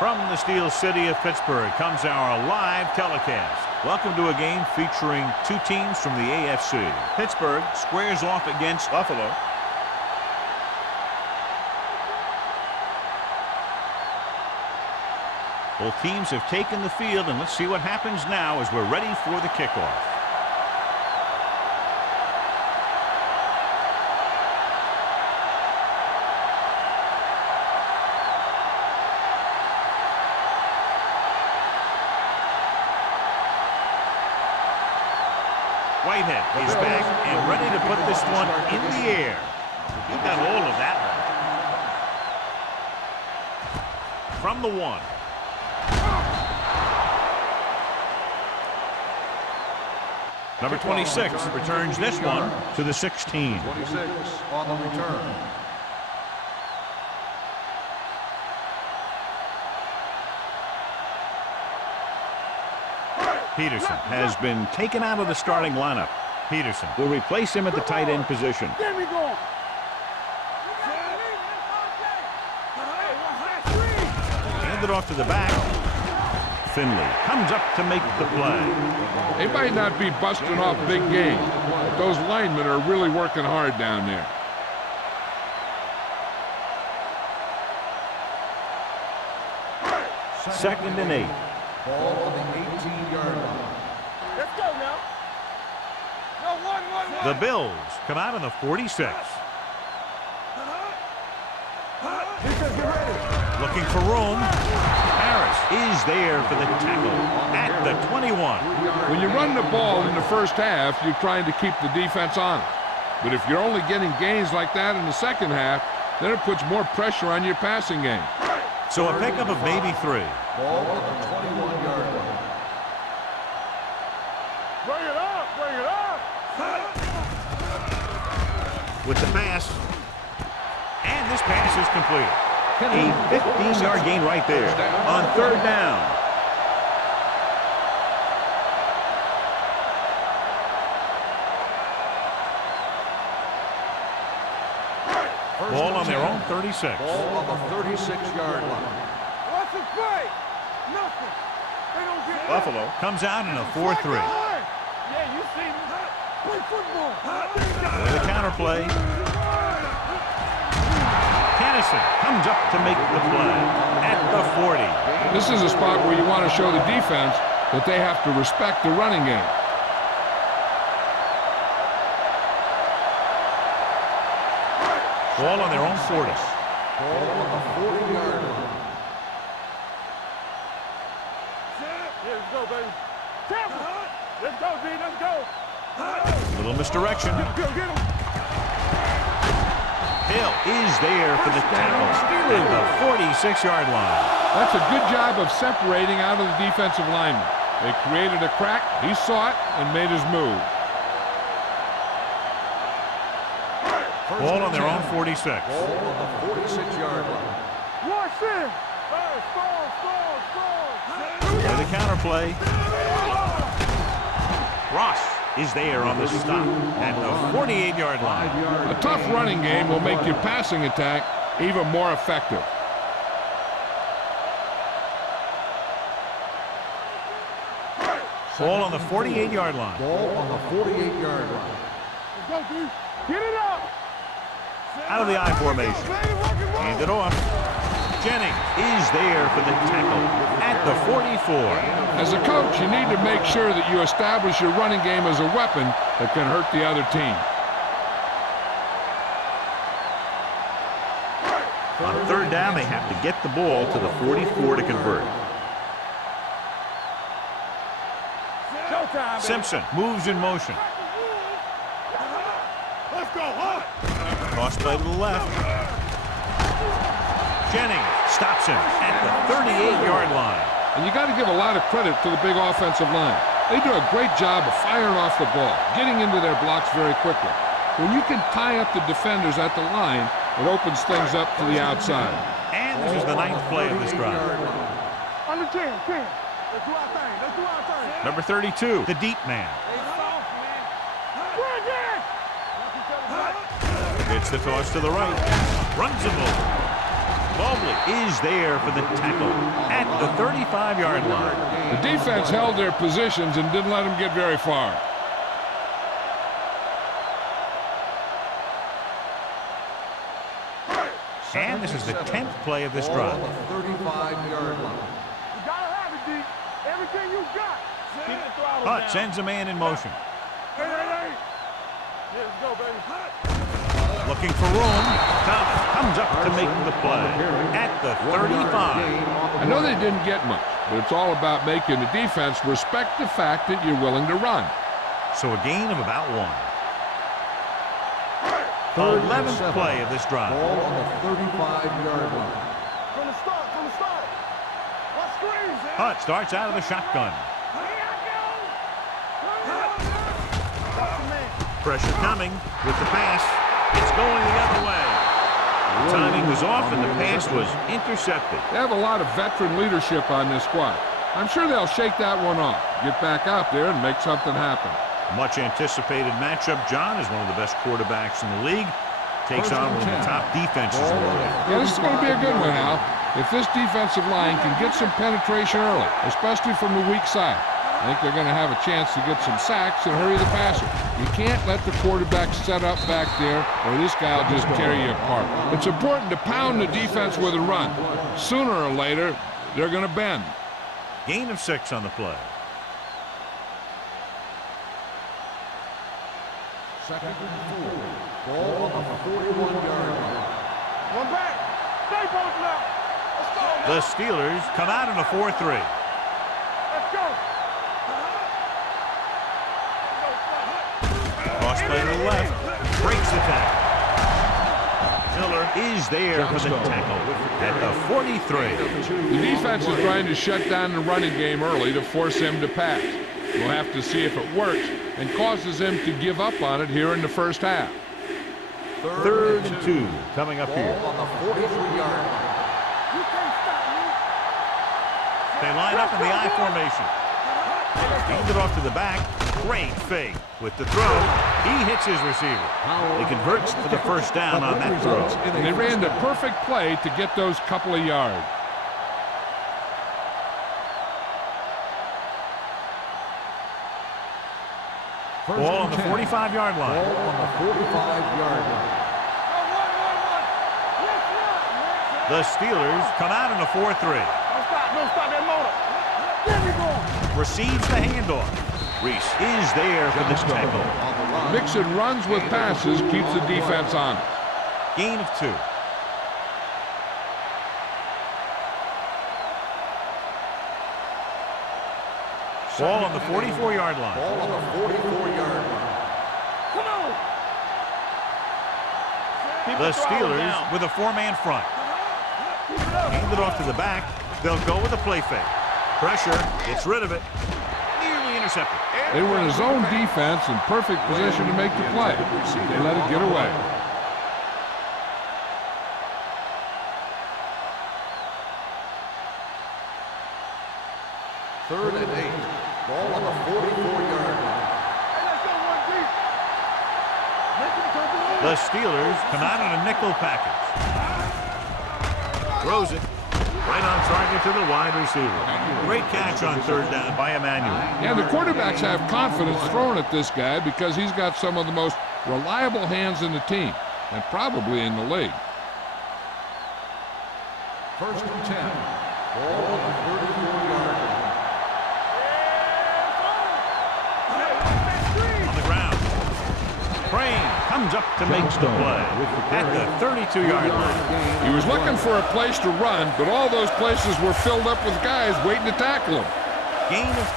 From the Steel City of Pittsburgh comes our live telecast. Welcome to a game featuring two teams from the AFC. Pittsburgh squares off against Buffalo. Both teams have taken the field, and let's see what happens now as we're ready for the kickoff. Whitehead is back and ready to put this one in the air. He got all of that one. From the 1. Number 26 returns this one to the 16. 26 on the return. Peterson has been taken out of the starting lineup. Peterson will replace him at the tight end position. There we go. Hand it off to the back. Finley comes up to make the play. They might not be busting off big games, but those linemen are really working hard down there. Second and 8. Ball on the 18-yard line. Let's go now. No, one. The Bills come out on the 46. Looking for room. Harris is there for the tackle at the 21. When you run the ball in the first half, you're trying to keep the defense on it. But if you're only getting gains like that in the second half, then it puts more pressure on your passing game. So a pickup of maybe 3. Ball on the 21-yard line. Bring it up. With the pass. And this pass is completed. A 15-yard gain right there on third down. Ball on their own 36. Ball on the 36-yard line. What's the play? Nothing. They don't get Buffalo comes out in a 4-3. Yeah, you see me. Play football. With a counter play. Kennison comes up to make the play at the 40. This is a spot where you want to show the defense that they have to respect the running game. Ball on their own 40. Ball on the 40-yard line. Let's go, baby. Let's go, D. Let's go. Little misdirection. Go get him. Hill is there for the tackle at the 46-yard line. That's a good job of separating out of the defensive lineman. They created a crack, he saw it, and made his move. Ball on their own 46. Ball on the 46-yard line. Watch this. With the counter play. Ross is there on the stop at the 48-yard line. A tough running game will make your passing attack even more effective. Ball on the 48-yard line. Ball on the 48-yard line. Let's go, D. Get it up. Out of the I formation. Hand it off. Jennings is there for the tackle at the 44. As a coach, you need to make sure that you establish your running game as a weapon that can hurt the other team. On third down, they have to get the ball to the 44 to convert. Simpson moves in motion. Let's go, huh? Cross play to the left. Jennings stops him at the 38-yard line. And you got to give a lot of credit to the big offensive line. They do a great job of firing off the ball, getting into their blocks very quickly. When you can tie up the defenders at the line, it opens things up to the outside. And this is the 9th play of this drive. Under 10. Let's do our thing. Number 32, the deep man. It's the toss to the right. Runs him over. Mobley is there for the tackle at the 35-yard line. The defense held their positions and didn't let them get very far. And this is the 10th play of this drive. On the 35-yard line. You gotta have it, D. Everything you got. Keep the throttle Hutt down. sends a man in motion. Hey, hey, hey. Here we go, baby. Looking for room. Thomas comes up to make the play at the 35. I know they didn't get much, but it's all about making the defense respect the fact that you're willing to run. So a gain of about 1. 11th play of this drive. Ball on the 35-yard line. From the start, from the start. What screens, eh? Hutt starts out of the shotgun. Pressure coming with the pass. It's going the other way. The timing was off and the pass was intercepted. They have a lot of veteran leadership on this squad. I'm sure they'll shake that one off, get back out there and make something happen. Much anticipated matchup. John is one of the best quarterbacks in the league. Takes on one of the top defenses in the league. Yeah, this is going to be a good one, Al. If this defensive line can get some penetration early, especially from the weak side, I think they're going to have a chance to get some sacks and hurry the passer. You can't let the quarterback set up back there or this guy will just tear you apart. It's important to pound the defense with a run. Sooner or later, they're going to bend. Gain of 6 on the play. Second and 4. Ball on the 41-yard line. One back. Stay posted out. Let's go. The Steelers come out in a 4-3. Let's go. Cross play to the left. Breaks the tackle. Miller is there for the tackle at the 43. The defense is trying to shut down the running game early to force him to pass. We'll have to see if it works and causes him to give up on it here in the first half. Third and 2 coming up here. Ball on the 43-yard line. You can't stop me. They line up in the I formation. Hands it off to the back. Great fake with the throw. He hits his receiver. He converts for the first down on that throw. And they ran the perfect play to get those couple of yards. Ball on the 45-yard line. Ball on the 45-yard line. The Steelers come out in a 4-3. Don't stop that motor. There we go. Receives the handoff. Reese is there for this tackle. Mixing runs with passes keeps the defense honest. Gain of 2. Ball on the 44-yard line. Ball on the 44-yard line. Come on. The Steelers with a 4-man front. Hand it off to the back. They'll go with a play fake. Pressure. Gets rid of it. Nearly intercepted. They were in a zone defense in perfect position to make the play. They let it get away. Third and 8. Ball on the 44-yard line. Hey, let's go one deep. Make him come to The Steelers come out in a nickel package. Throws it. Right on target to the wide receiver. Great catch on third down by Emmanuel. Yeah, the quarterbacks have confidence throwing at this guy because he's got some of the most reliable hands in the team and probably in the league. First and 10. Ball on the 34-yard line. On the ground. Crane comes up to make the play at the 32-yard line. He was looking for a place to run, but all those places were filled up with guys waiting to tackle him. Gain of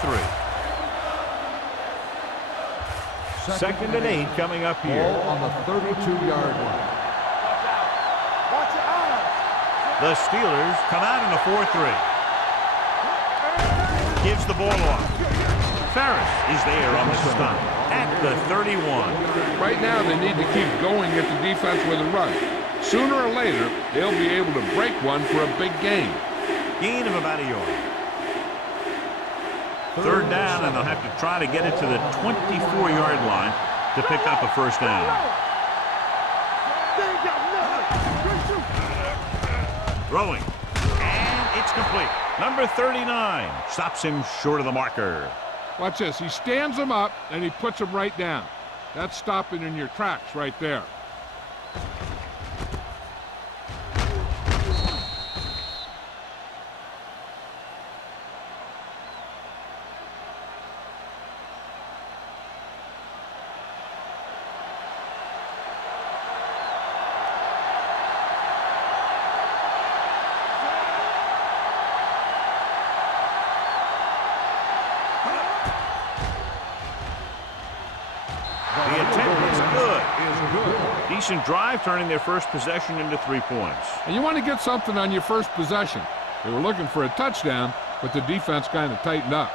3. Second and 8 coming up here. Ball on the 32-yard line. Watch your eyes. The Steelers come out in a 4-3. Gives the ball off. Ferris is there on the stop at the 31. Right now, they need to keep going at the defense with a run. Sooner or later, they'll be able to break one for a big gain. Gain of about a yard. Third down, and they'll have to try to get it to the 24-yard line to pick up a first down. They ain't got nothing. Good shoot. Throwing. And it's complete. Number 39 stops him short of the marker. Watch this. He stands him up, and he puts him right down. That's stopping in your tracks right there. The attempt is good. Decent drive, turning their first possession into 3 points. And you want to get something on your first possession. They were looking for a touchdown, but the defense kind of tightened up.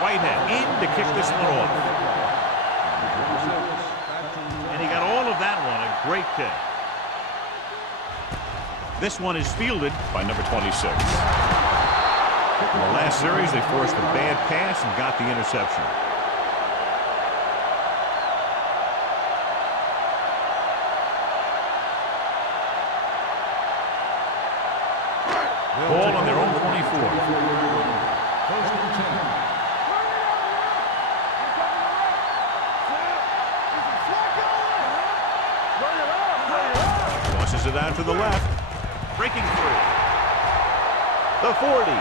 Whitehead in to kick this one off. And he got all of that one, a great kick. This one is fielded by number 26. In the last series, they forced a bad pass and got the interception. Ball on their own 24. Tosses it out to the left. Breaking through. The 40.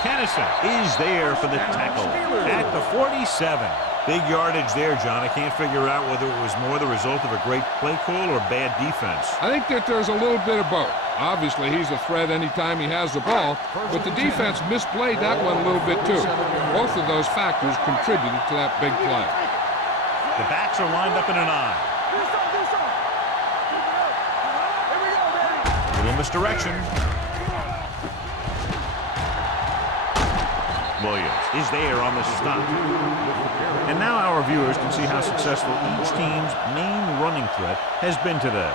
Kennison is there for the tackle at the 47. Big yardage there, John. I can't figure out whether it was more the result of a great play call or bad defense. I think that there's a little bit of both. Obviously, he's a threat anytime he has the ball, but the defense misplayed that one a little bit too. Both of those factors contributed to that big play. The backs are lined up in an I. Little misdirection. Williams is there on the stop. And now our viewers can see how successful each team's main running threat has been today.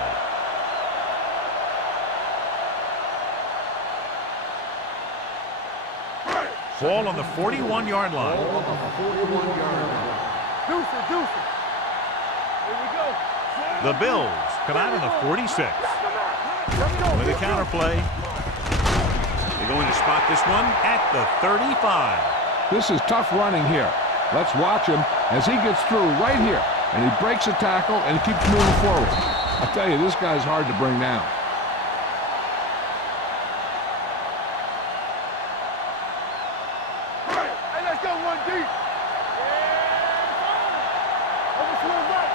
Ball on the 41-yard line. The Bills come out on the 46. With a counter play. They're going to spot this one at the 35. This is tough running here. Let's watch him as he gets through right here. And he breaks a tackle and keeps moving forward. I tell you, this guy's hard to bring down. Hey, let's go one deep. Over to the right.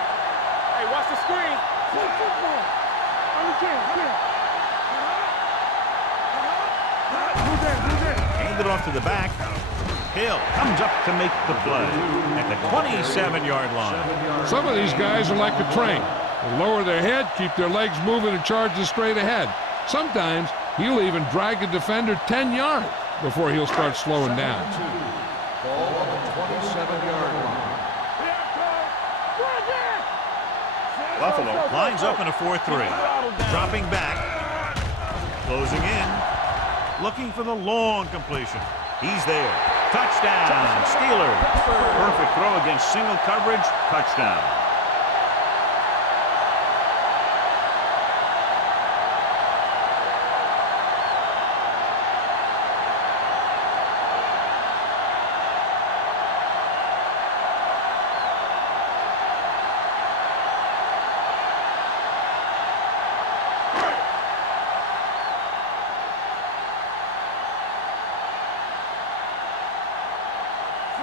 Hey, watch the screen. Play football. Hand it off to the back. Hill comes up to make the play at the 27-yard line. Some of these guys are like a train. They lower their head, keep their legs moving, and charge straight ahead. Sometimes he'll even drag a defender 10 yards before he'll start slowing down. Ball on the 27-yard line. Buffalo lines up in a 4-3. Dropping back. Closing in. Looking for the long completion. He's there. Touchdown, Steelers. Perfect throw against single coverage. Touchdown.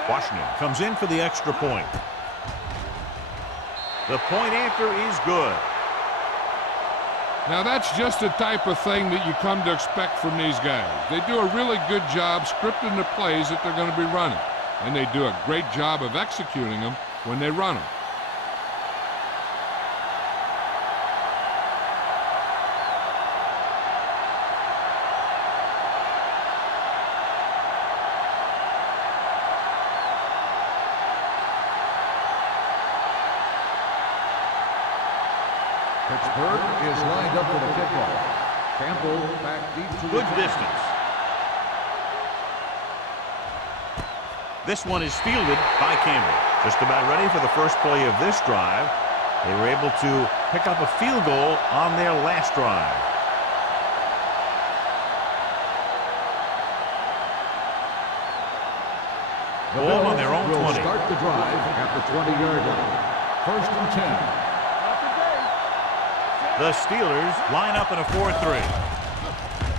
Washington comes in for the extra point. The point after is good. Now that's just the type of thing that you come to expect from these guys. They do a really good job scripting the plays that they're going to be running. And they do a great job of executing them when they run them. Pittsburgh is lined up for the kickoff. Campbell back deep to Good return. distance. This one is fielded by Campbell. Just about ready for the first play of this drive. They were able to pick up a field goal on their last drive. The Ball on Bills their own will 20. start the drive at the 20-yard line. 1st and 10. The Steelers line up in a 4-3.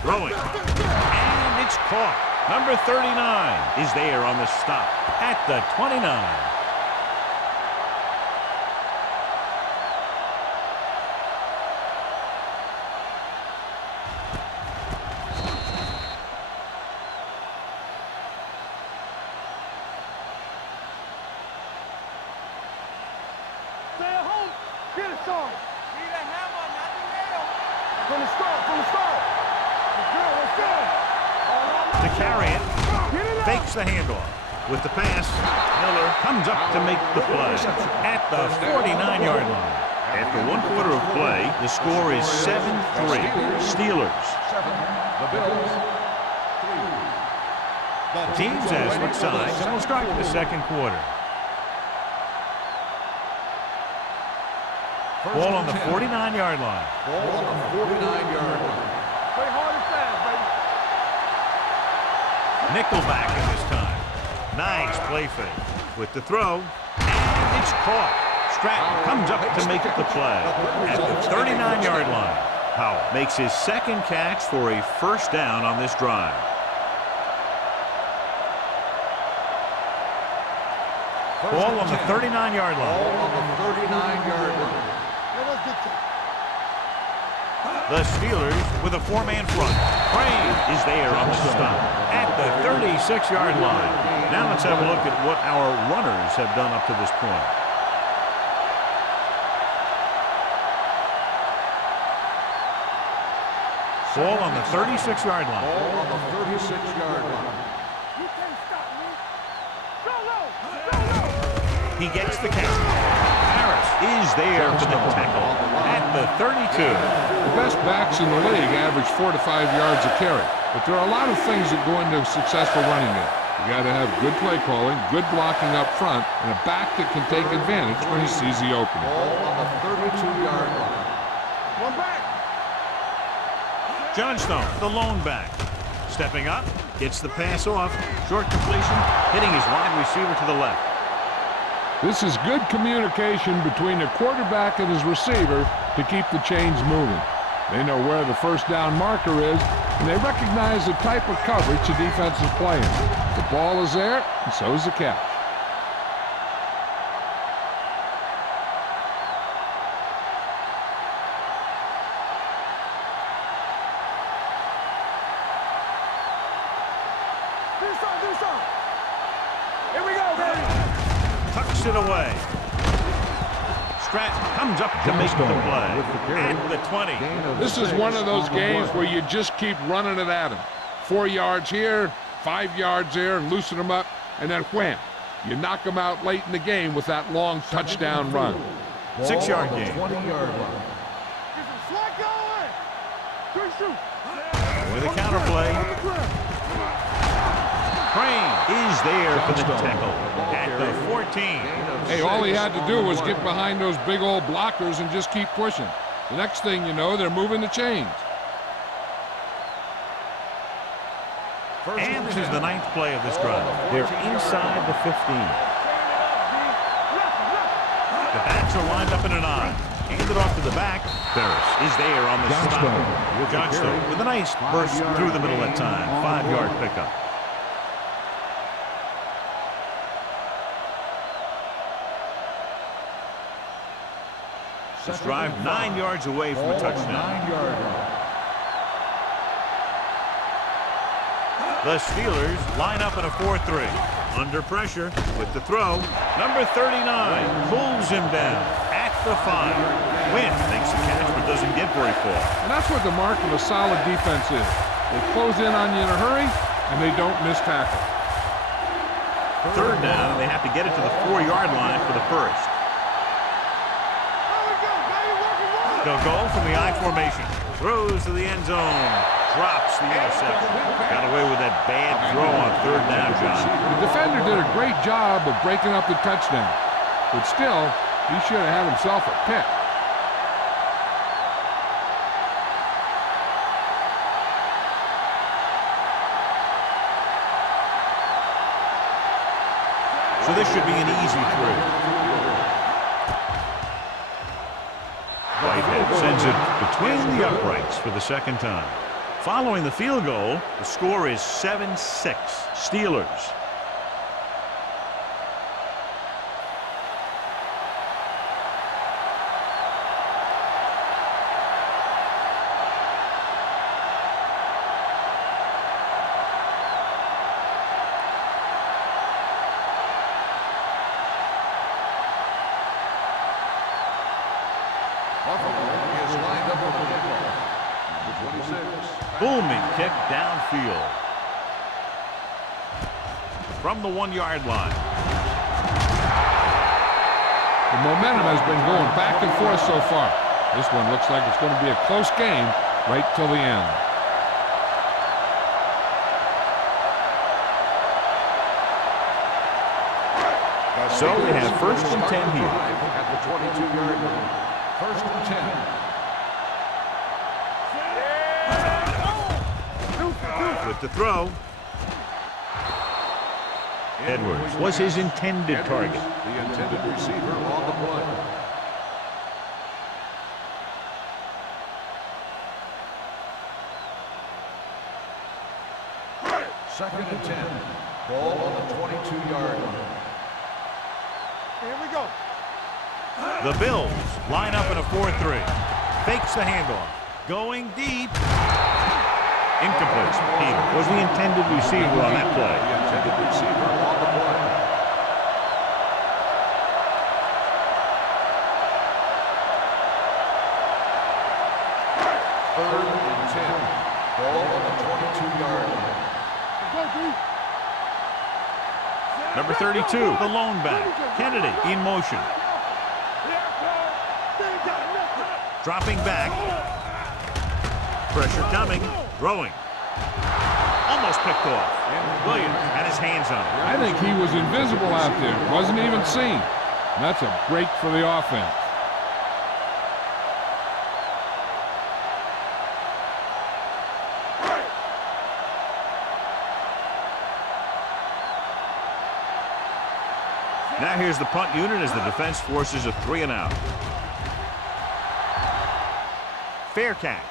Throwing. And it's caught. Number 39 is there on the stop at the 29. Stay at home. Get it started. Need a hammer, not the nail. From the start, from the start. Let's go, let's go. To carry it, fakes the handoff. With the pass, Miller comes up to make the play at the 49-yard line. After 1 quarter of play, the score is 7-3. Steelers. 7. The Bills. 3. Teams as switch sides and will start the second quarter. Ball on the 49-yard line. Ball on the 49-yard line. Play hard and fast, baby. Nickelback at this time. Nice play fake. With the throw, and it's caught. Stratton comes up to make the play at the 39-yard line. Howell makes his second catch for a first down on this drive. Ball on the 39-yard line. Ball on the 39-yard line. The Steelers with a 4-man front. Crane is there on the stop at the 36-yard line. Now let's have a look at what our runners have done up to this point. Ball on the 36-yard line. Ball on the 36-yard line. You can't stop me. Go low, go low. He gets the catch. Harris is there for the tackle at the 32. The best backs in the league average 4 to 5 yards a carry. But there are a lot of things that go into a successful running game. You got to have good play calling, good blocking up front, and a back that can take advantage when he sees the opening. Ball on the 32-yard line. One back. Johnstone, the lone back. Stepping up, gets the pass off. Short completion, hitting his wide receiver to the left. This is good communication between the quarterback and his receiver to keep the chains moving. They know where the first down marker is, and they recognize the type of coverage the defense is playing. The ball is there, and so is the catch. Do some. Here we go, baby. Tucks it away. Stratton comes up to make the play at the 20. This is one of those games where you just keep running it at him. 4 yards here, 5 yards there, loosen them up, and then wham. You knock them out late in the game with that long touchdown run. 6-yard gain. 20-yard line. Get some slack going. Good shoot. With a counter play, Crane is there for the tackle at the 14. Hey, all he had to do was get behind those big old blockers and just keep pushing. The next thing you know, they're moving the chains. And this is the 9th play of this drive. They're inside the 15. The backs are lined up in an I. Handed off to the back. Ferris is there on the stop. Johnstone with a nice burst through the middle that time. 5-yard pickup. This drive 9 yards away from a touchdown. 9-yard line. The Steelers line up in a 4-3. Under pressure with the throw. Number 39 pulls him down at the 5. Wynn makes the catch but doesn't get very far. And that's what the mark of a solid defense is. They close in on you in a hurry, and they don't miss tackle. 3rd down, and they have to get it to the 4-yard line for the first. They'll go from the I formation. Throws to the end zone. Drops the interception. Got away with that bad throw on third down, John. The defender did a great job of breaking up the touchdown. But still, he should have had himself a pick. So this should be an easy throw. Whitehead sends it between the uprights for the second time. Following the field goal, the score is 7-6 Steelers. Booming kick downfield. From the 1-yard line. The momentum has been going back and forth so far. This one looks like it's going to be a close game right till the end. So they have first and 10 here. At the 22-yard line. First and 10. With the throw. Edwards was his intended target. The intended receiver on the play. Second and 10. Ball on the 22-yard line. Here we go. The Bills line up in a 4-3. Fakes the handoff. Going deep. Incomplete. He was the intended receiver on that play. The intended receiver on the play. Third and 10. Ball on the 22-yard line. Number 32, the lone back. Kennedy in motion. Dropping back. Pressure coming. Throwing. Almost picked off. Williams had his hands on it. I think he was invisible out there. Wasn't even seen. And that's a break for the offense. Now here's the punt unit as the defense forces a 3-and-out. Fair catch.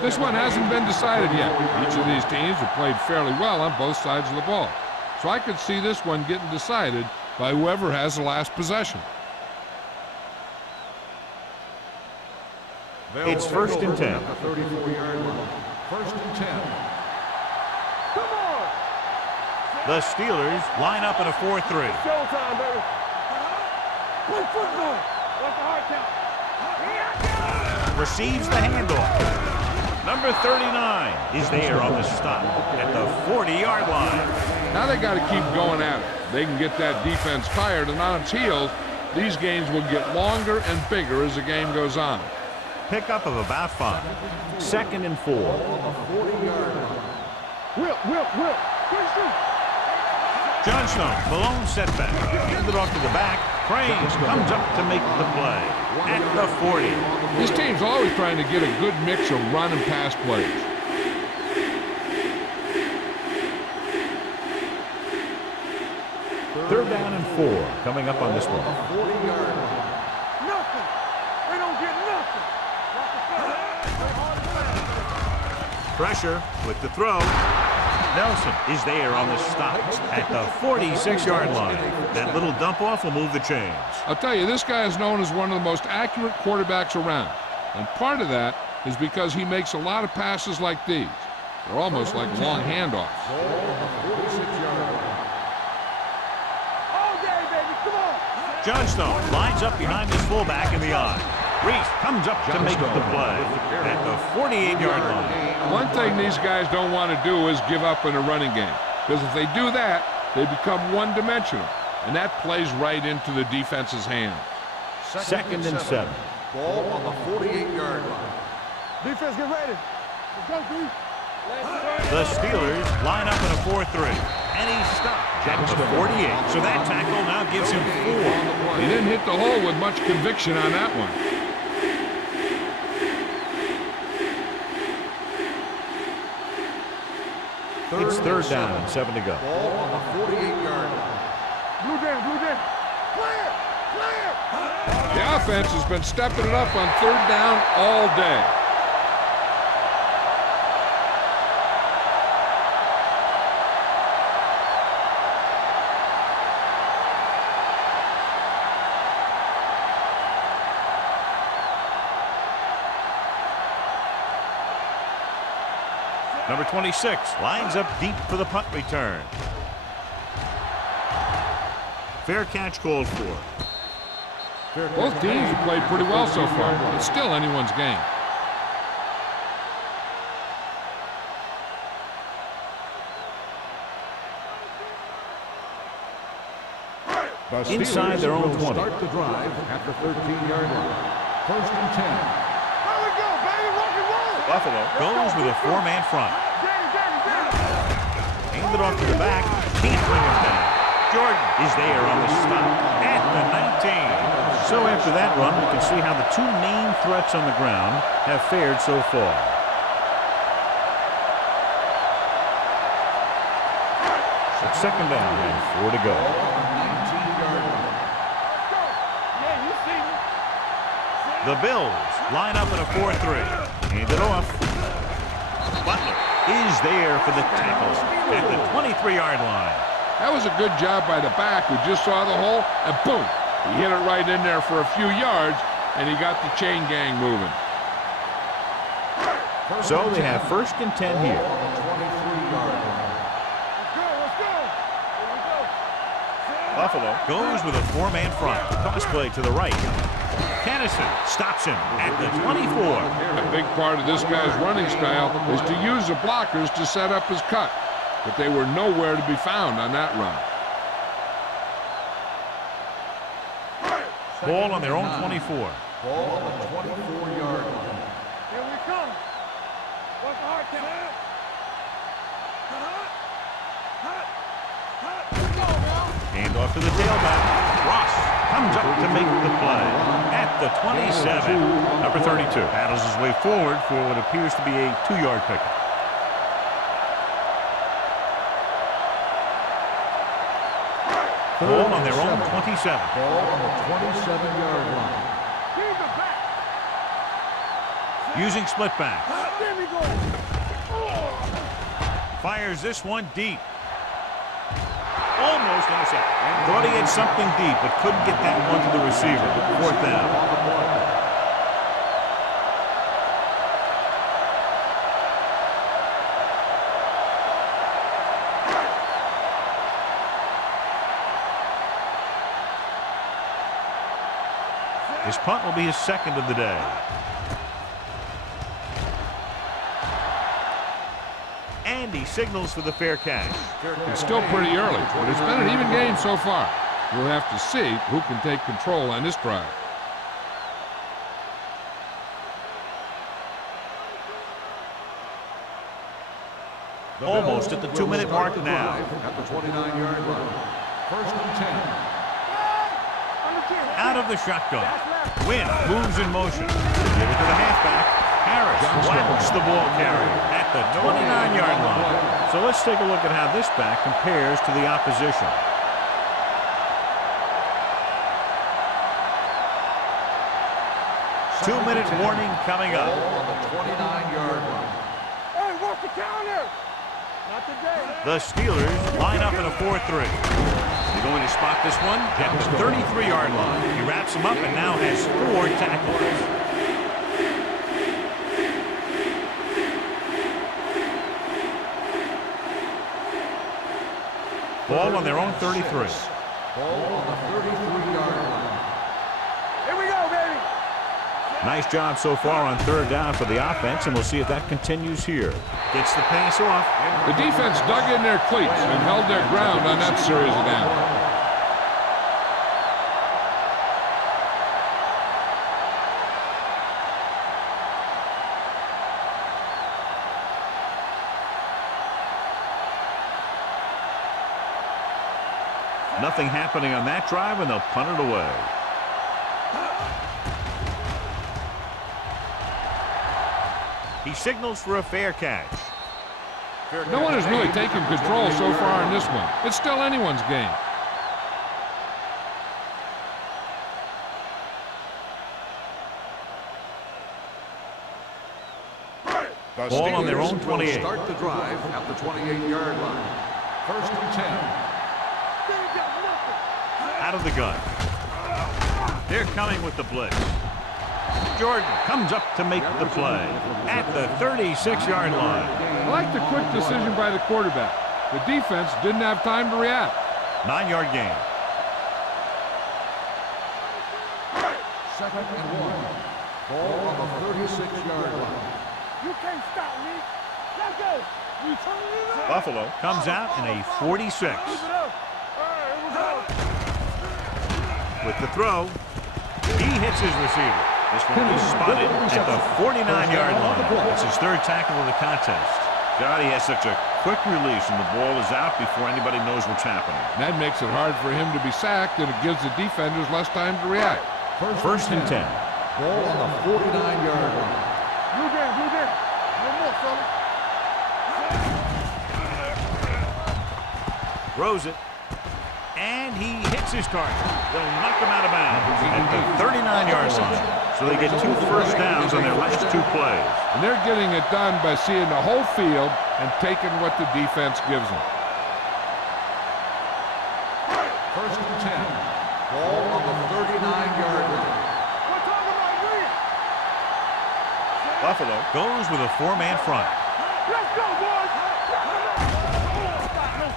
This one hasn't been decided yet. Each of these teams have played fairly well on both sides of the ball. So I could see this one getting decided by whoever has the last possession. It's first and 10. At the 34-yard line. First and 10. Come on. The Steelers line up in a 4-3. Showtime, baby. Play football. What's the hard count? Receives the handoff. Number 39 is there on the stop at the 40-yard line. Now they got to keep going at it. They can get that defense tired and on its heels. These games will get longer and bigger as the game goes on. Pickup of about 5. Second and 4. Will. Johnstone, Malone setback. Handed off to the back. Cranes comes up to make the play at the 40. This team's always trying to get a good mix of run and pass plays. Third down and 4 coming up on this one. Nothing. They don't get nothing. Pressure with the throw. Nelson is there on the stop at the 46-yard line. That little dump off will move the chains. I'll tell you, this guy is known as one of the most accurate quarterbacks around. And part of that is because he makes a lot of passes like these. They're almost like long handoffs. All day, baby. Come on. Johnstone lines up behind his fullback in the I. Reese comes up to make the play at the 48-yard line. One thing these guys don't want to do is give up in a running game. Because if they do that, they become one-dimensional. And that plays right into the defense's hands. Second and 7. Ball on the 48-yard line. Defense, get ready. Let's go, B. The Steelers line up in a 4-3. And he's stopped at the 48. So that tackle now gives him 4. He didn't hit the hole with much conviction on that one. It's third down and 7 to go. Ball on the 48-yard line. Blue down. Clear. The offense has been stepping it up on third down all day. Number 26 lines up deep for the punt return. Fair catch called for. Both teams have played pretty well so far. It's still anyone's game. Inside their own 20. Start the drive at the 13-yard line. First and 10. There we go, baby. Rock and roll. Buffalo goes with a 4-man front. Hand it off to the back. Can't bring him down. Jordan is there on the stop at the 19. So after that run, we can see how the two main threats on the ground have fared so far. It's second down and 4 to go. The Bills line up in a 4-3. Hand it off. Butler is there for the tackle at the 23-yard line. That was a good job by the back who just saw the hole, and boom, he hit it right in there for a few yards, and he got the chain gang moving. So they have first and 10 here. Buffalo goes with a 4-man front. Toss play to the right. Kennison stops him at the 24. A big part of this guy's running style is to use the blockers to set up his cut, but they were nowhere to be found on that run. Ball on their own 24. Ball on the 24-yard line. Here we come. What's the hard count? Hand off to the tailback. Ross comes up to make the play at the 27. Number 32 paddles his way forward for what appears to be a 2-yard pickup. Ball on their own 27. Ball on the 27-yard line. Using split back. There we go. Fires this one deep. Almost intercepted. Thought he had something deep, but couldn't get that one to the receiver. Fourth down. His punt will be his second of the day. And he signals for the fair catch. It's still pretty early, but it's been an even game so far. We'll have to see who can take control on this drive. Almost at the 2-minute mark now. At the 29-yard line. First and 10. Out of the shotgun. Wynn moves in motion. Give it to the halfback. Harris whacks the ball carrier at the 29-yard line. So let's take a look at how this back compares to the opposition. Two-minute warning coming up. Ball on the 29-yard line. Hey, what's the counter? Not today. The Steelers line up in a 4-3. They're going to spot this one at the 33-yard line. He wraps him up and now has 4 tackles. Ball on their own 33. Ball on the 33-yard line. Here we go, baby. Nice job so far on third down for the offense, and we'll see if that continues here. Gets the pass off. The defense dug in their cleats and held their ground on that series of downs. Nothing happening on that drive, and they'll punt it away. He signals for a fair catch. No one has really taken control so far in this one. It's still anyone's game. Ball on their own 28. Start the drive at the 28-yard line. 1st and 10. Out of the gun. They're coming with the blitz. Jordan comes up to make the play at the 36-yard line. I like the quick decision by the quarterback. The defense didn't have time to react. 9-yard gain. 2nd and 1. Ball on the 36-yard line. You can't stop me. Let's go. You turn it up. Buffalo comes out in a 46. Keep it up. All right, here we go. With the throw, he hits his receiver. This one is spotted at the 49-yard line. It's his 3rd tackle of the contest. God, he has such a quick release, and the ball is out before anybody knows what's happening. That makes it hard for him to be sacked, and it gives the defenders less time to react. 1st and 10. Ball on the 49-yard line. Blue down, blue down. No more, fella. Throws it. And he hits his target. They'll knock him out of bounds at the 39-yard line. So they get 2 first downs on their last 2 plays. And they're getting it done by seeing the whole field and taking what the defense gives them. 1st and 10. Ball on the 39-yard line. We're talking about green. Buffalo goes with a 4-man front. Let's go, boys.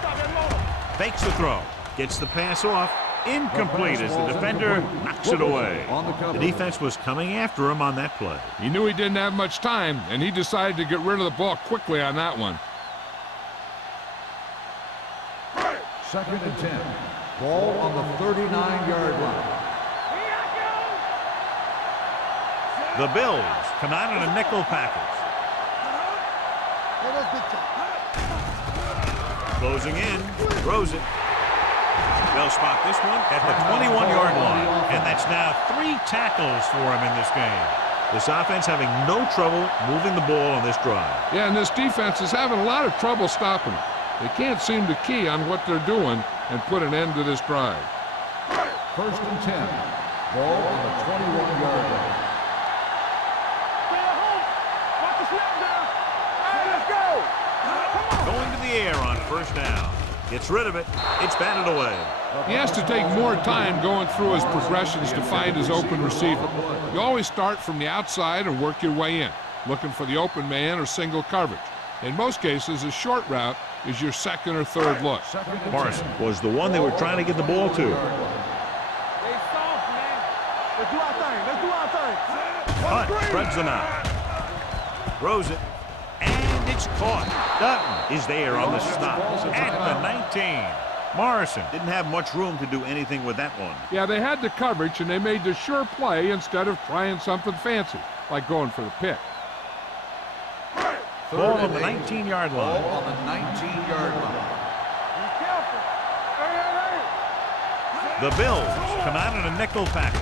Stop that motor. Fakes the throw. Gets the pass off. Incomplete as the defender knocks it away. The defense was coming after him on that play. He knew he didn't have much time, and he decided to get rid of the ball quickly on that one. 2nd and 10. Ball on the 39-yard line. The Bills come out in a nickel package. Closing in. Throws it. They'll spot this one at the 21-yard line. And that's now 3 tackles for him in this game. This offense having no trouble moving the ball on this drive. Yeah, and this defense is having a lot of trouble stopping it. They can't seem to key on what they're doing and put an end to this drive. 1st and 10. Ball on the 21-yard line. Stay at home. Watch the snap down. Hey, let's go. Come on. Going to the air on 1st down. Gets rid of it. It's batted away. He has to take more time going through his progressions to find his open receiver. You always start from the outside and work your way in, looking for the open man or single coverage. In most cases, a short route is your 2nd or 3rd look. Morrison was the one they were trying to get the ball to. They soft, man. Let's do our thing. Let's do our thing. Hunt spreads them out. Throws it. And it's caught. Dutton is there on the stop at the 19. Morrison didn't have much room to do anything with that one. Yeah, they had the coverage, and they made the sure play instead of trying something fancy, like going for the pick. Ball on the 19-yard line. Ball on the 19-yard line. Be careful. Hey. The Bills come out in a nickel package.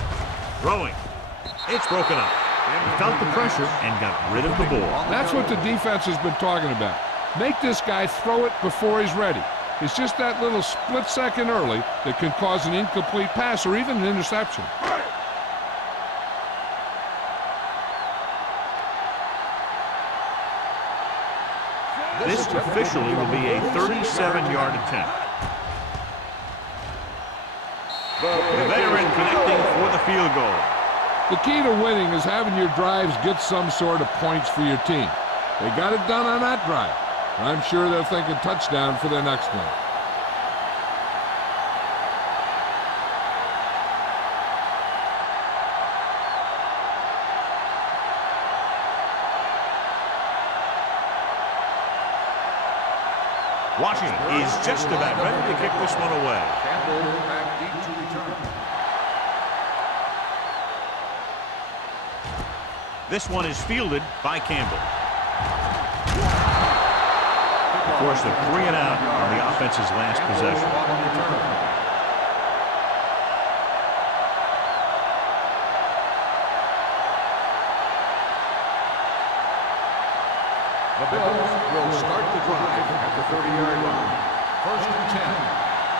Throwing. It's broken up. He felt the pressure and got rid of the ball. That's what the defense has been talking about. Make this guy throw it before he's ready. It's just that little split second early that can cause an incomplete pass or even an interception. This officially will be a 37-yard attempt. The veteran connecting for the field goal. The key to winning is having your drives get some sort of points for your team. They got it done on that drive. I'm sure they're thinking touchdown for their next one. Washington is just about ready to kick this one away. Campbell back deep to return. This one is fielded by Campbell. Of course, a 3 and out on the offense's last possession. The Bills will start the drive at the 30-yard line. First and 10.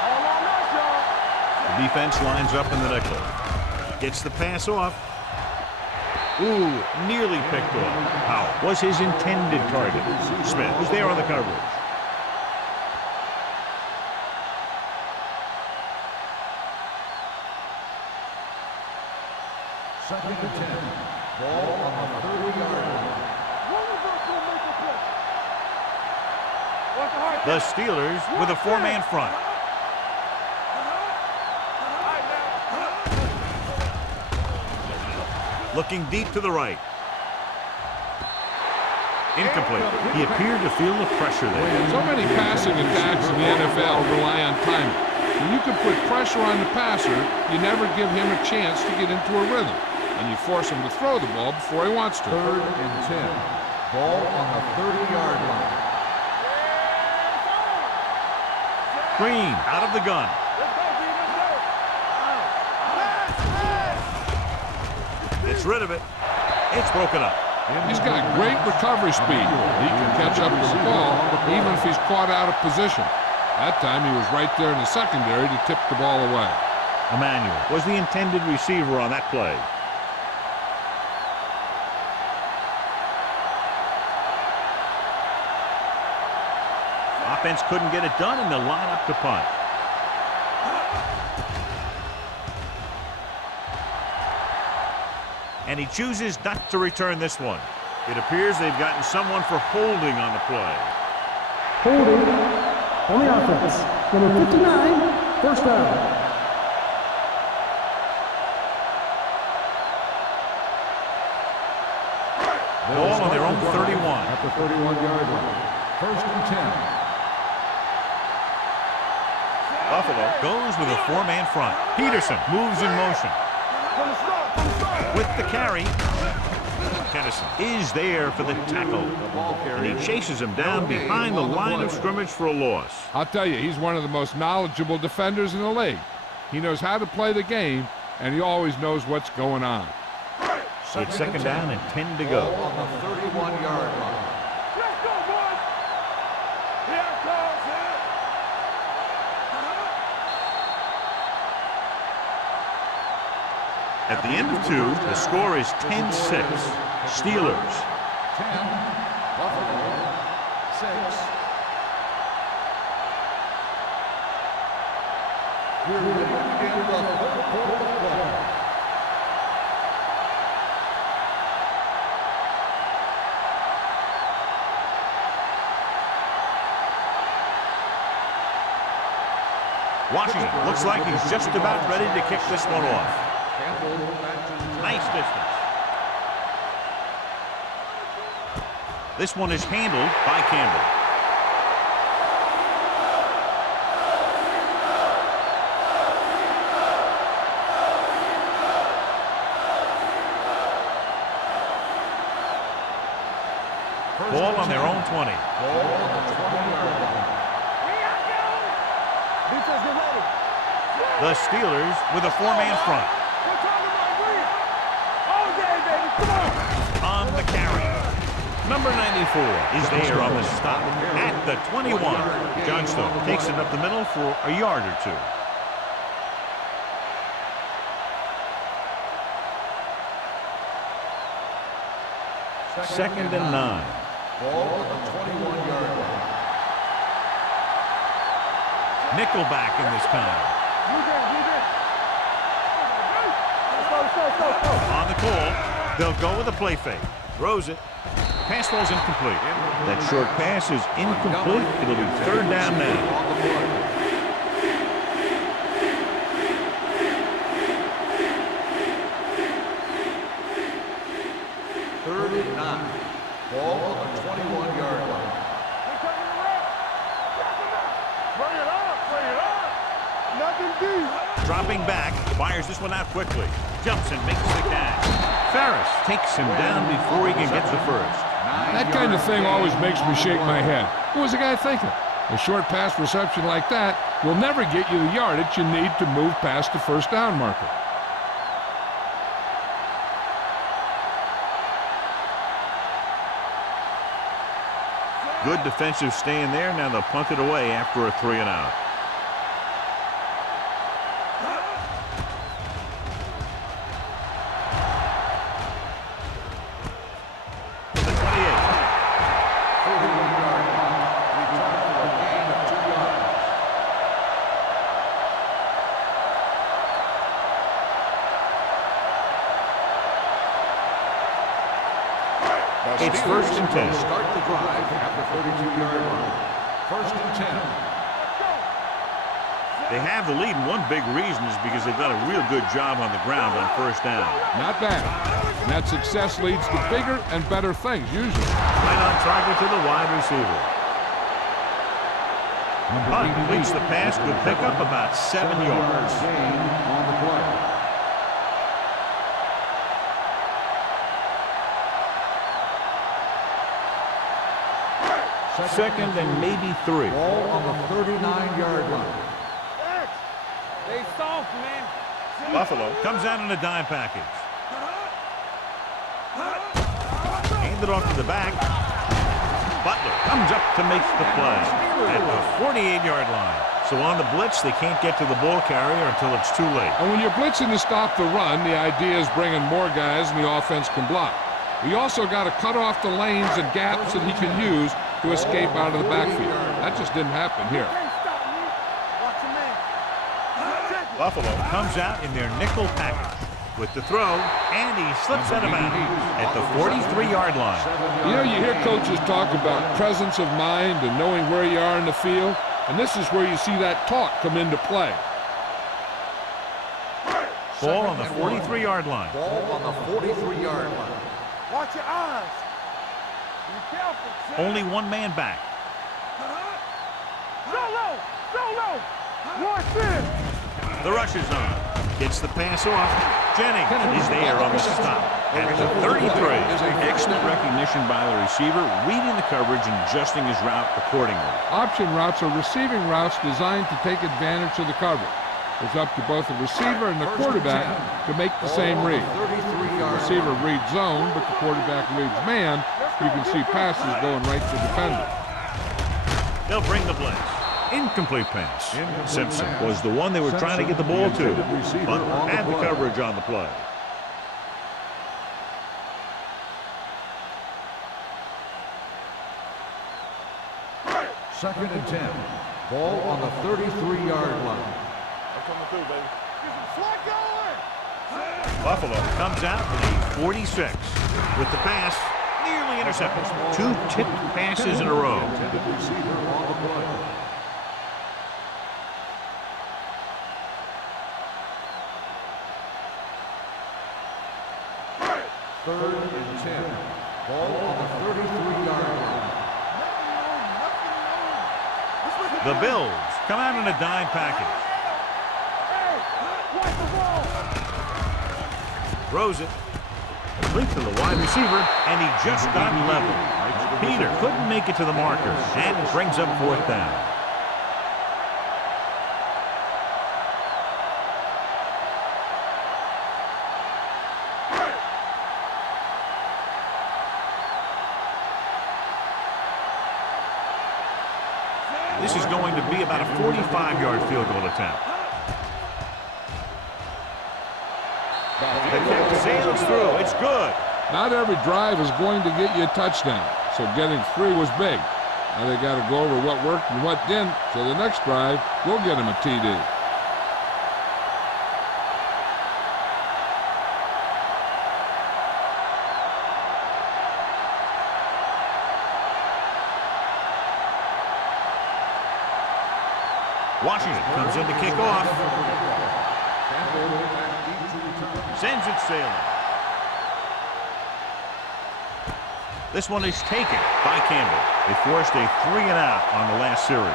All on us, y'all. The defense lines up in the nickel. Gets the pass off. Ooh, nearly picked off. How was his intended target? Smith was there on the coverage. Second and 10. Ball on the 30-yard line. One of us will make a play. Watch the heart. The Steelers with a four-man front. Looking deep to the right. Incomplete. He appeared to feel the pressure there. So many passing attacks in the NFL rely on timing. When you can put pressure on the passer, you never give him a chance to get into a rhythm. And you force him to throw the ball before he wants to. Third and 10. Ball on the 30-yard line. Green out of the gun. Gets rid of it. It's broken up. He's got great recovery speed. He can catch up to the ball even if he's caught out of position. That time he was right there in the secondary to tip the ball away. Emmanuel was the intended receiver on that play. Offense couldn't get it done, and they'll line up to punt. And he chooses not to return this one. It appears they've gotten someone for holding on the play. Holding on the offense. Number 59, first down. Ball on their own 31. At the 31-yard line. First and 10. Buffalo goes with a four-man front. Peterson moves in motion. With the carry, Kennison is there for the tackle. And he chases him down behind the line of scrimmage for a loss. I'll tell you, he's one of the most knowledgeable defenders in the league. He knows how to play the game, and he always knows what's going on. It's second down and 10 to go. On the 31-yard line. Let's go, boys. Here it comes, here. At the end of two, the score is 10-6. Steelers. 10. Buffalo. 6. We're ready to begin the third quarter of play. Washington looks like he's just about ready to kick this one off. Nice distance. This one is handled by Campbell. Ball on their own 20. Ball on the 20-yard line. Defense, get ready. The Steelers with a four-man front. We're talking about green. All day, baby. Come on. On the carry. Number 94 is there on the stop at the 21. Johnstone takes it up the middle for a yard or two. Second and 9. Ball on the 21-yard line. Nickelback in this time. You there, you there. Let's go. On the call, they'll go with a play fake. Throws it. Pass ball's incomplete. That short pass is incomplete. It'll be third down now. Third and 9. Ball on the 21-yard line. Bring it up. Nothing deep. Dropping back, fires this one out quickly. Jumps and makes the catch. Ferris takes him down before he can get the first. That kind of thing always makes me shake my head. What was the guy thinking? A short pass reception like that will never get you the yardage you need to move past the first down marker. Good defensive stand there. Now they'll punt it away after a 3-and-out. The 28. 41-yard punt. Return for a gain of 2 yards. It's 1st and 10. Start the drive at the 32-yard line. 1st and 10. They have the lead, and one big reason is because they've done a real good job on the ground on 1st down. Not bad. And that success leads to bigger and better things, usually. Right on target to the wide receiver. Hunt completes the pass. Good pickup, about 7 yards. Gain on the play. Second and maybe 3. Ball on the 39-yard line. Stay soft, man. Buffalo comes out in a dime package. Handed off to the back. Butler comes up to make the play at the 48-yard line. So on the blitz, they can't get to the ball carrier until it's too late. And when you're blitzing to stop the run, the idea is bringing more guys and the offense can block. You also got to cut off the lanes and gaps that he can use to escape out of the backfield. That just didn't happen here. Watch your man. Buffalo comes out in their nickel package with the throw, and he slips out of bounds at the 43-yard line. You know, you hear coaches talk about presence of mind and knowing where you are in the field, and this is where you see that talk come into play. Ball on the 43-yard line. Ball on the 43-yard line. Watch your eyes. Be careful. Only one man back. Solo. Watch this. The rush is on. Gets the pass off. Jennings is there on the stop at the 33. Excellent recognition by the receiver, reading the coverage and adjusting his route accordingly. Option routes are receiving routes designed to take advantage of the coverage. It's up to both the receiver and the quarterback to make the same read. The receiver reads zone, but the quarterback reads man. You can see passes going right to the defender. They'll bring the blitz. Incomplete pass. Simpson was the one they were trying to get the ball to, but had the coverage on the play. Second and 10. Ball on the 33-yard line. Coming through, baby. Slide going. Buffalo comes out with a 46 with the pass nearly intercepted. 2 tipped passes in a row. Intended receiver on the play. Third and 10. Ball on the 33-yard line. The Bills come out in a dime package. Throws it. Complete to the wide receiver, and he just got level. Peter couldn't make it to the marker, and it brings up 4th down. This is going to be about a 45-yard field goal attempt. The kick sails through. It's good. Not every drive is going to get you a touchdown, so getting 3 was big. Now they got to go over what worked and what didn't, so the next drive will get him a TD. Washington comes in to kick off. Sends it sailing. This one is taken by Campbell. They forced a 3-and-out on the last series.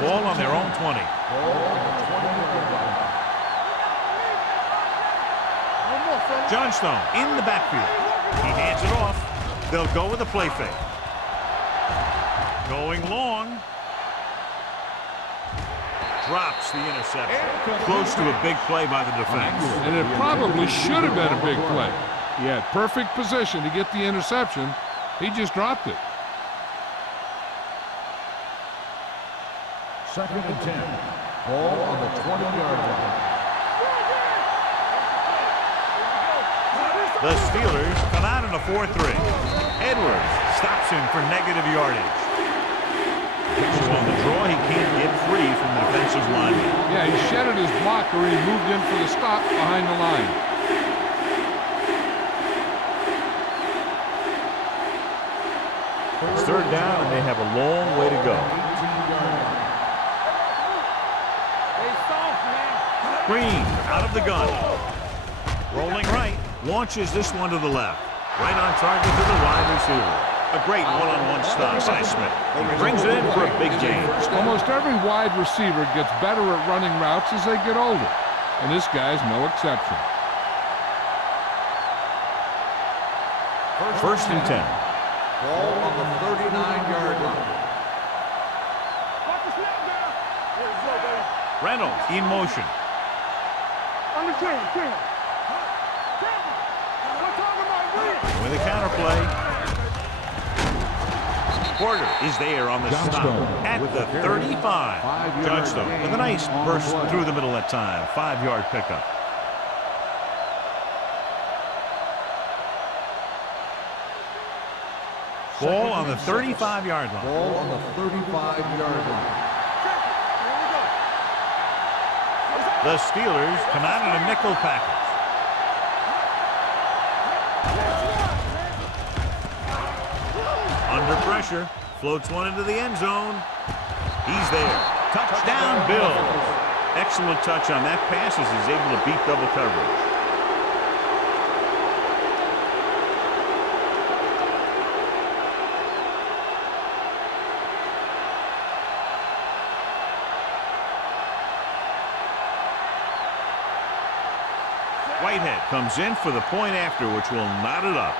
Ball on their own 20. Johnstone in the backfield. He hands it off. They'll go with a play fake. Going long. drops the interception. Close to a big play by the defense. And it probably should have been a big play. He had perfect position to get the interception. He just dropped it. 2nd and 10. Ball on the 20-yard line. The Steelers come out in a 4-3. Edwards stops him for negative yardage. Pitches on the draw. He can't get free from the defensive lineman. Yeah, he shedded his blocker. He moved in for the stop behind the line. It's 3rd down, and they have a long way to go. Green out of the gun. Rolling right. Launches this one to the left. Right on target to the wide receiver. A great one-on-one stop by Smith. He brings it in for a big gain. Almost every wide receiver gets better at running routes as they get older. And this guy's no exception. 1st and 10. Ball on the 39-yard line. Reynolds in motion. With a counterplay. Porter is there on the stop at the 35. Johnstone with a nice burst through the middle that time. 5-yard pickup. Ball on the 35-yard line. Ball on the 35-yard line. The Steelers come out in a nickel package. Under pressure, floats one into the end zone. He's there. Touchdown, Bills. Excellent touch on that pass as he's able to beat double coverage. Whitehead comes in for the point after, which will knot it up.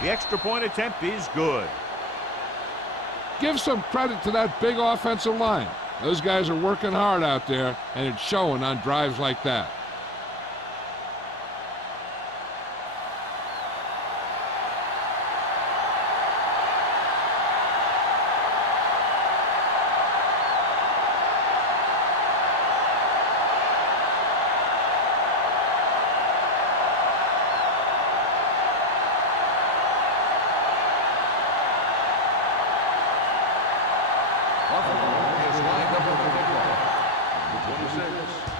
The extra point attempt is good. Give some credit to that big offensive line. Those guys are working hard out there, and it's showing on drives like that.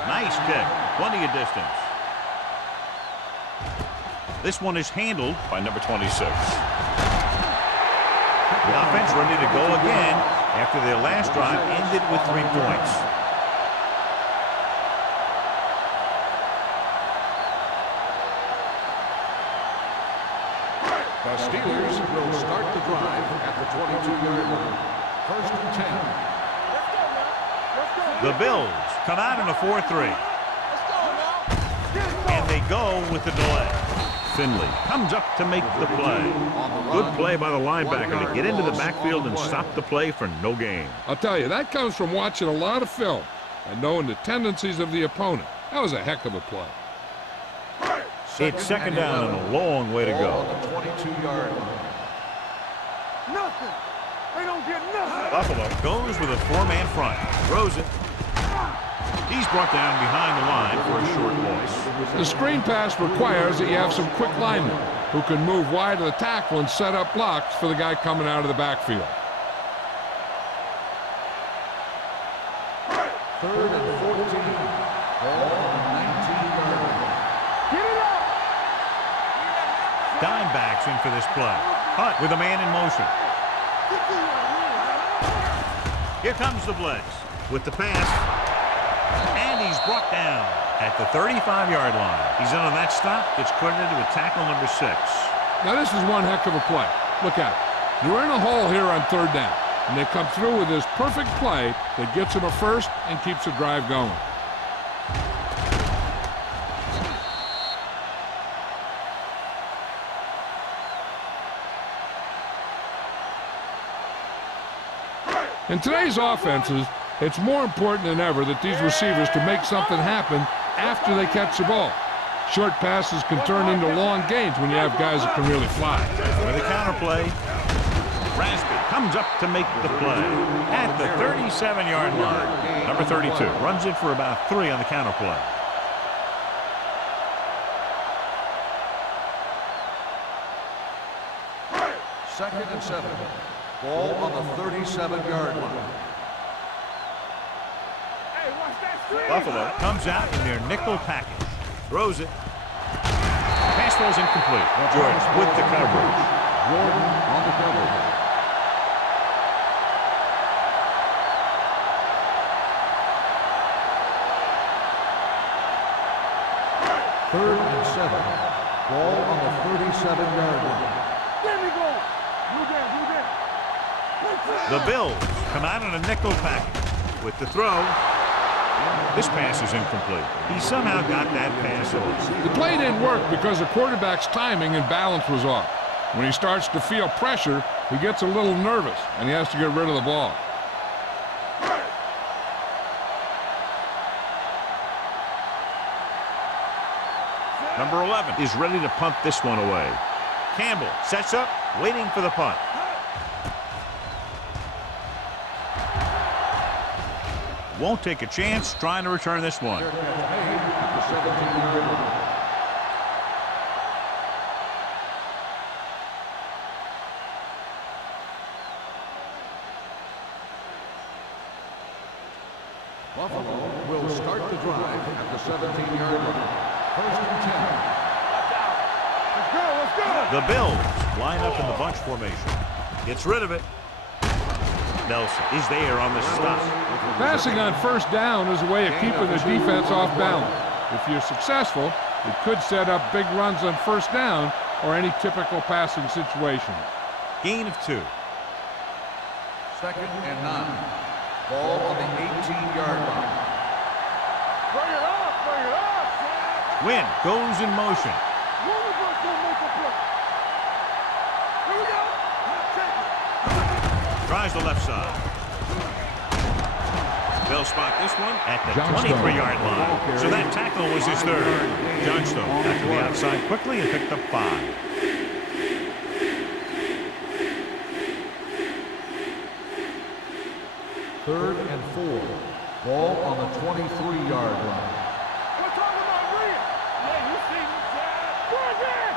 Nice kick. Plenty of distance. This one is handled by number 26. The offense ready to go again after their last drive ended with 3 points. The Steelers will start the drive at the 22-yard line. 1st and 10. The Bills come out in a 4-3. And they go with the delay. Finley comes up to make the play. Good play by the linebacker to get into the backfield and stop the play for no gain. I'll tell you, that comes from watching a lot of film and knowing the tendencies of the opponent. That was a heck of a play. It's 2nd down and a long way to go. On the 22-yard line. Nothing. They don't get nothing. Buffalo goes with a 4-man front. Throws it. He's brought down behind the line for a short loss. The screen pass requires that you have some quick linemen who can move wide of the tackle and set up blocks for the guy coming out of the backfield. 3rd and 14. Ball on the 19-yard line. Get it up. Dimebacks in for this play. Hunt with a man in motion. Here comes the blitz with the pass. And he's brought down at the 35-yard line. He's in on that stop. Gets credited with tackle number 6. Now this is one heck of a play. Look at it. You're in a hole here on 3rd down. And they come through with this perfect play that gets them a first and keeps the drive going. In today's offenses, it's more important than ever that these receivers to make something happen after they catch the ball. Short passes can turn into long gains when you have guys that can really fly. With a counter play, Raspy comes up to make the play at the 37-yard line. Number 32 runs it for about 3 on the counter play. Second and 7. Ball on the 37-yard line. Buffalo comes out in their nickel package. Throws it. Pass falls incomplete. Jordan with the coverage. Jordan on the coverage. Third and 7. Ball on the 37-yard line. There we go. Move there. The Bills come out in a nickel package with the throw. This pass is incomplete. He somehow got that pass off. The play didn't work because the quarterback's timing and balance was off. When he starts to feel pressure, he gets a little nervous, and he has to get rid of the ball. Number 11 is ready to punt this one away. Campbell sets up, waiting for the punt. Won't take a chance trying to return this one. Buffalo will start the drive at the 17-yard line. First and 10. Let's go. The Bills line up in the bunch formation. Gets rid of it. Nelson is there on the stop. Passing on first down is a way of keeping the defense off balance. If you're successful, it could set up big runs on first down or any typical passing situation. Gain of 2. Second and 9. Ball on the 18-yard line. Bring it up. Wynn goes in motion. Here we go. Tries the left side. They'll spot this one at the Johnstone. 23-yard line. So that tackle was his 3rd. Johnstone back to the outside quickly and picked up 5. Third and 4. Ball on the 23-yard line. We're talking about Rhea. Yeah, you see me, Chad. Good man.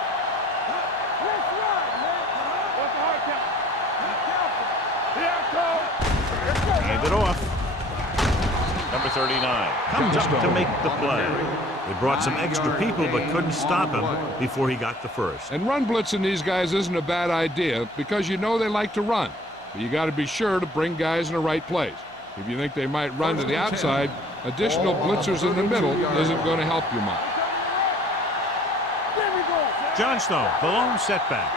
Let's run, man. What's the hard count? Careful. Here it goes. Hand it off. Number 39 comes up to make the play. They brought some extra people but couldn't stop him before he got the first. And run blitzing these guys isn't a bad idea because you know they like to run. But you got to be sure to bring guys in the right place. If you think they might run to the outside, additional blitzers in the middle isn't going to help you much. There we go. Johnstone, the lone setback.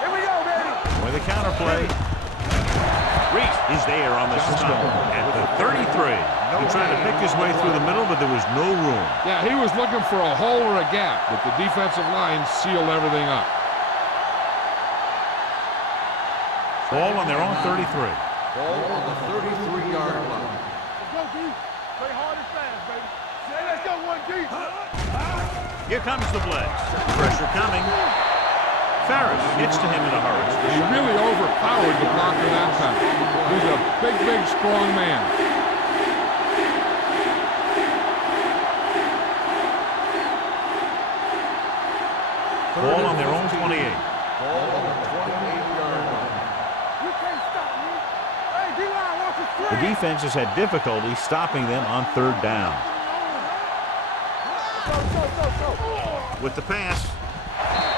Here we go, baby. With a counter play. Reese is there on the stop at the 33. He tried to pick his way through the middle, but there was no room. Yeah, he was looking for a hole or a gap, but the defensive line sealed everything up. Ball on their own 33. Ball on the 33-yard line. Let's go, D. Play hard and fast, baby. Say, let's go, 1D. Here comes the blitz. Pressure coming. Ferris gets to him in a hurry. He really overpowered the blocker that time. He's a big, big, strong man. Ball on their own 28. Ball on the 28-yard line. You can't stop me. Hey, D-line, watch the screen. The defense has had difficulty stopping them on 3rd down. Go. With the pass,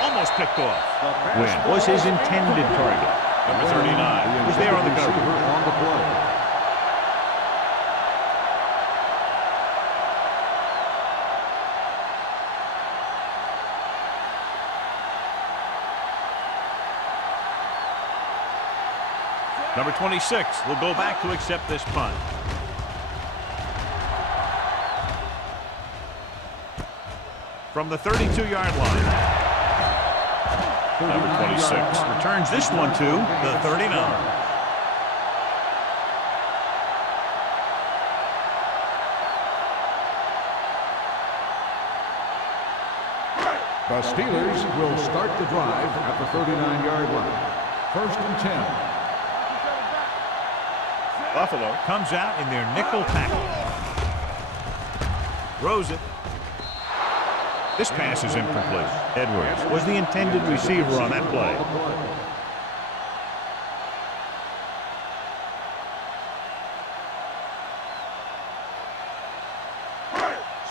almost picked off. Wynn was his intended target. Number 39 was there on the cover. On the play. Number 26 will go back to accept this punt. From the 32-yard line. Number 26 returns this one to the 39. The Steelers will start the drive at the 39-yard line. 1st and 10. Buffalo comes out in their nickel tackle. Throws it. This pass is incomplete. Edwards was the intended receiver on that play.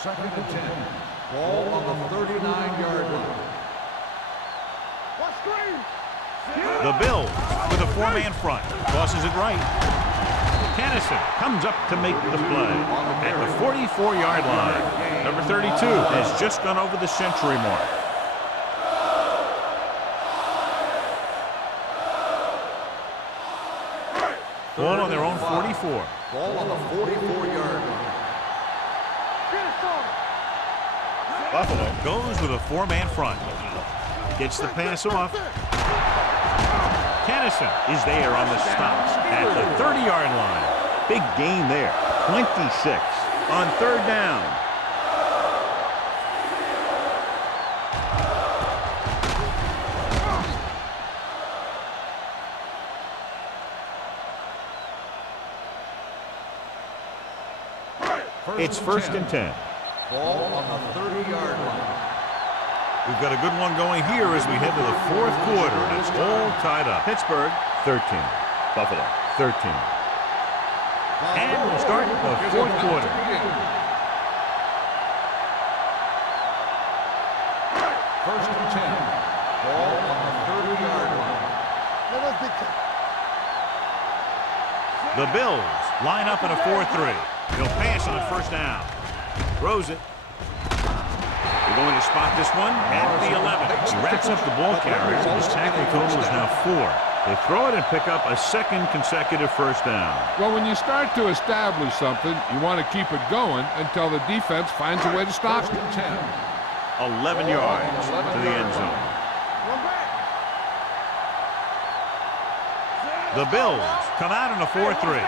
Second and 10. Ball on the 39-yard line. The Bills with a four-man front. Tosses it right. Kennison comes up to make the play at the 44-yard line. Number 32 has just gone over the century mark. Ball on their own 44. Ball on the 44-yard line. Buffalo goes with a four-man front. Gets the pass off. Kennison is there on the stops at the 30-yard line. Big gain there. 26 on 3rd down. It's 1st and 10. Ball on the 30-yard line. We've got a good one going here as we head to the 4th quarter, and it's all tied up. Pittsburgh, 13. Buffalo, 13. And we'll start the 4th quarter. First and 10. Ball on the 30-yard line. The Bills line up in a 4-3. They'll pass on a 1st down. Throws it. They're going to spot this one at the 11. He wraps up the ball carriers, and his tackle total is now 4. They throw it and pick up a 2nd consecutive 1st down. Well, when you start to establish something, you want to keep it going until the defense finds a way to stop it. 11 yards to the end zone. The Bills come out in a 4-3.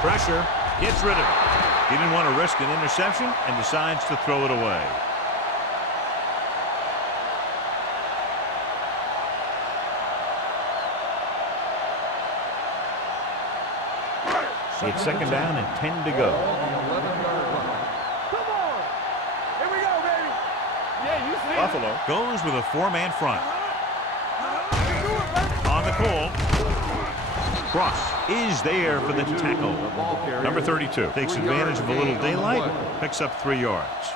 Pressure, gets rid of it. He didn't want to risk an interception and decides to throw it away. It's 2nd down and 10 to go. Come on. Here we go, baby. Yeah, you see. Buffalo goes with a four-man front. On the call. Cross is there for the tackle. Number 32 takes advantage of a little daylight, picks up 3 yards.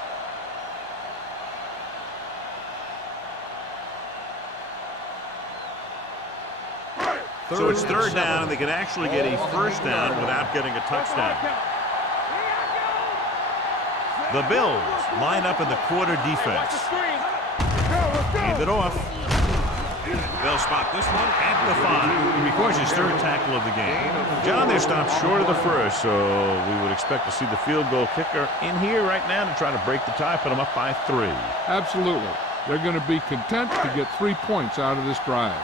So it's 3rd down, and they can actually get a 1st down without getting a touchdown. The Bills line up in the quarter defense. Hand it off. They'll spot this one at the 5. He records his 3rd tackle of the game. John, they're stopped short of the 1st, so we would expect to see the field goal kicker in here right now to try to break the tie, put them up by 3. Absolutely. They're going to be content to get 3 points out of this drive.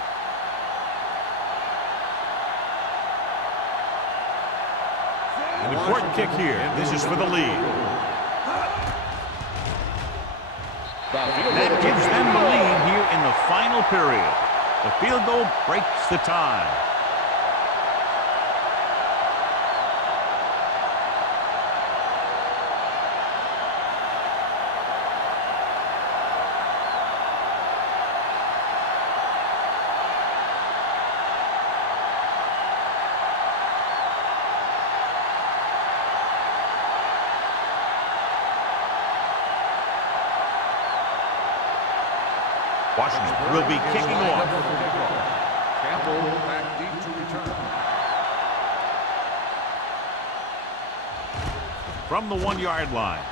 An important kick here. This is for the lead. That gives them the lead here in the final period. The field goal breaks the tie. Washington will be kicking off. Campbell back deep to return. From the 1-yard line.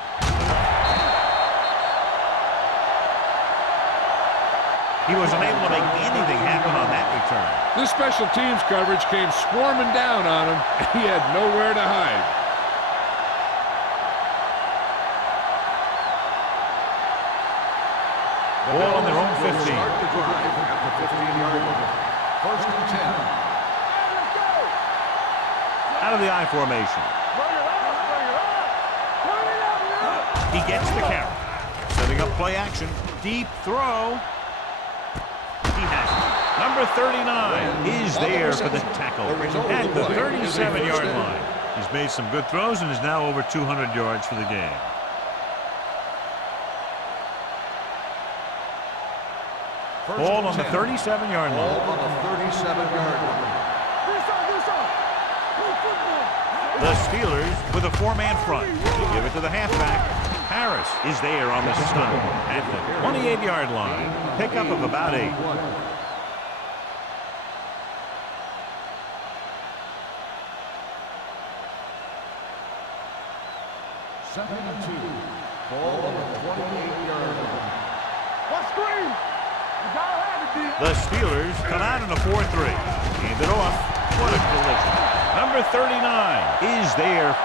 He was unable to make anything happen on that return. This special teams coverage came swarming down on him, and he had nowhere to hide. Ball on their own 15. Start the drive at the 15-yard line. 1st and 10. Out of the I formation. He gets the carry. Setting up play action. Deep throw. He has it. Number 39 is there for the tackle at the 37-yard line. He's made some good throws and is now over 200 yards for the game. Ball on the 37-yard line. Ball on the 37-yard line. The Steelers with a four-man front. They give it to the halfback. Harris is there on the stop at the 28-yard line. Pickup of about 8. Second and 2. Ball on the 28-yard line. What screen? You gotta have it, D. The Steelers come out in a 4-3. Hand it off. What a collision. Number 39 is there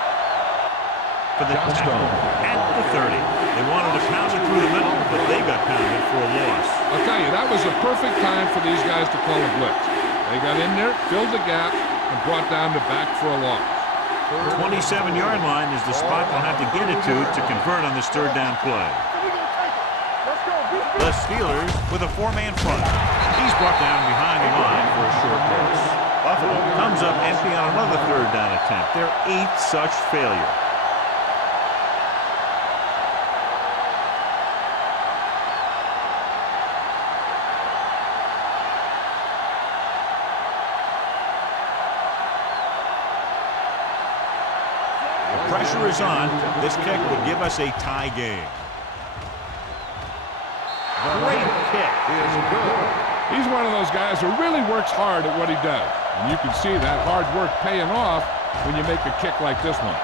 for the tackle at the 30. They wanted to pound it through the middle, but they got pounded for a loss. I'll tell you, that was a perfect time for these guys to call a blitz. They got in there, filled the gap, and brought down the back for a loss. 27-yard line is the spot they'll have to get it to convert on this third down play. The Steelers with a four-man front. He's brought down behind the line for a short pass. Buffalo comes up empty on another third down attempt. Their 8th such failure. Pressure is on. This kick would give us a tie game. Great kick. He's one of those guys who really works hard at what he does. And you can see that hard work paying off when you make a kick like this one.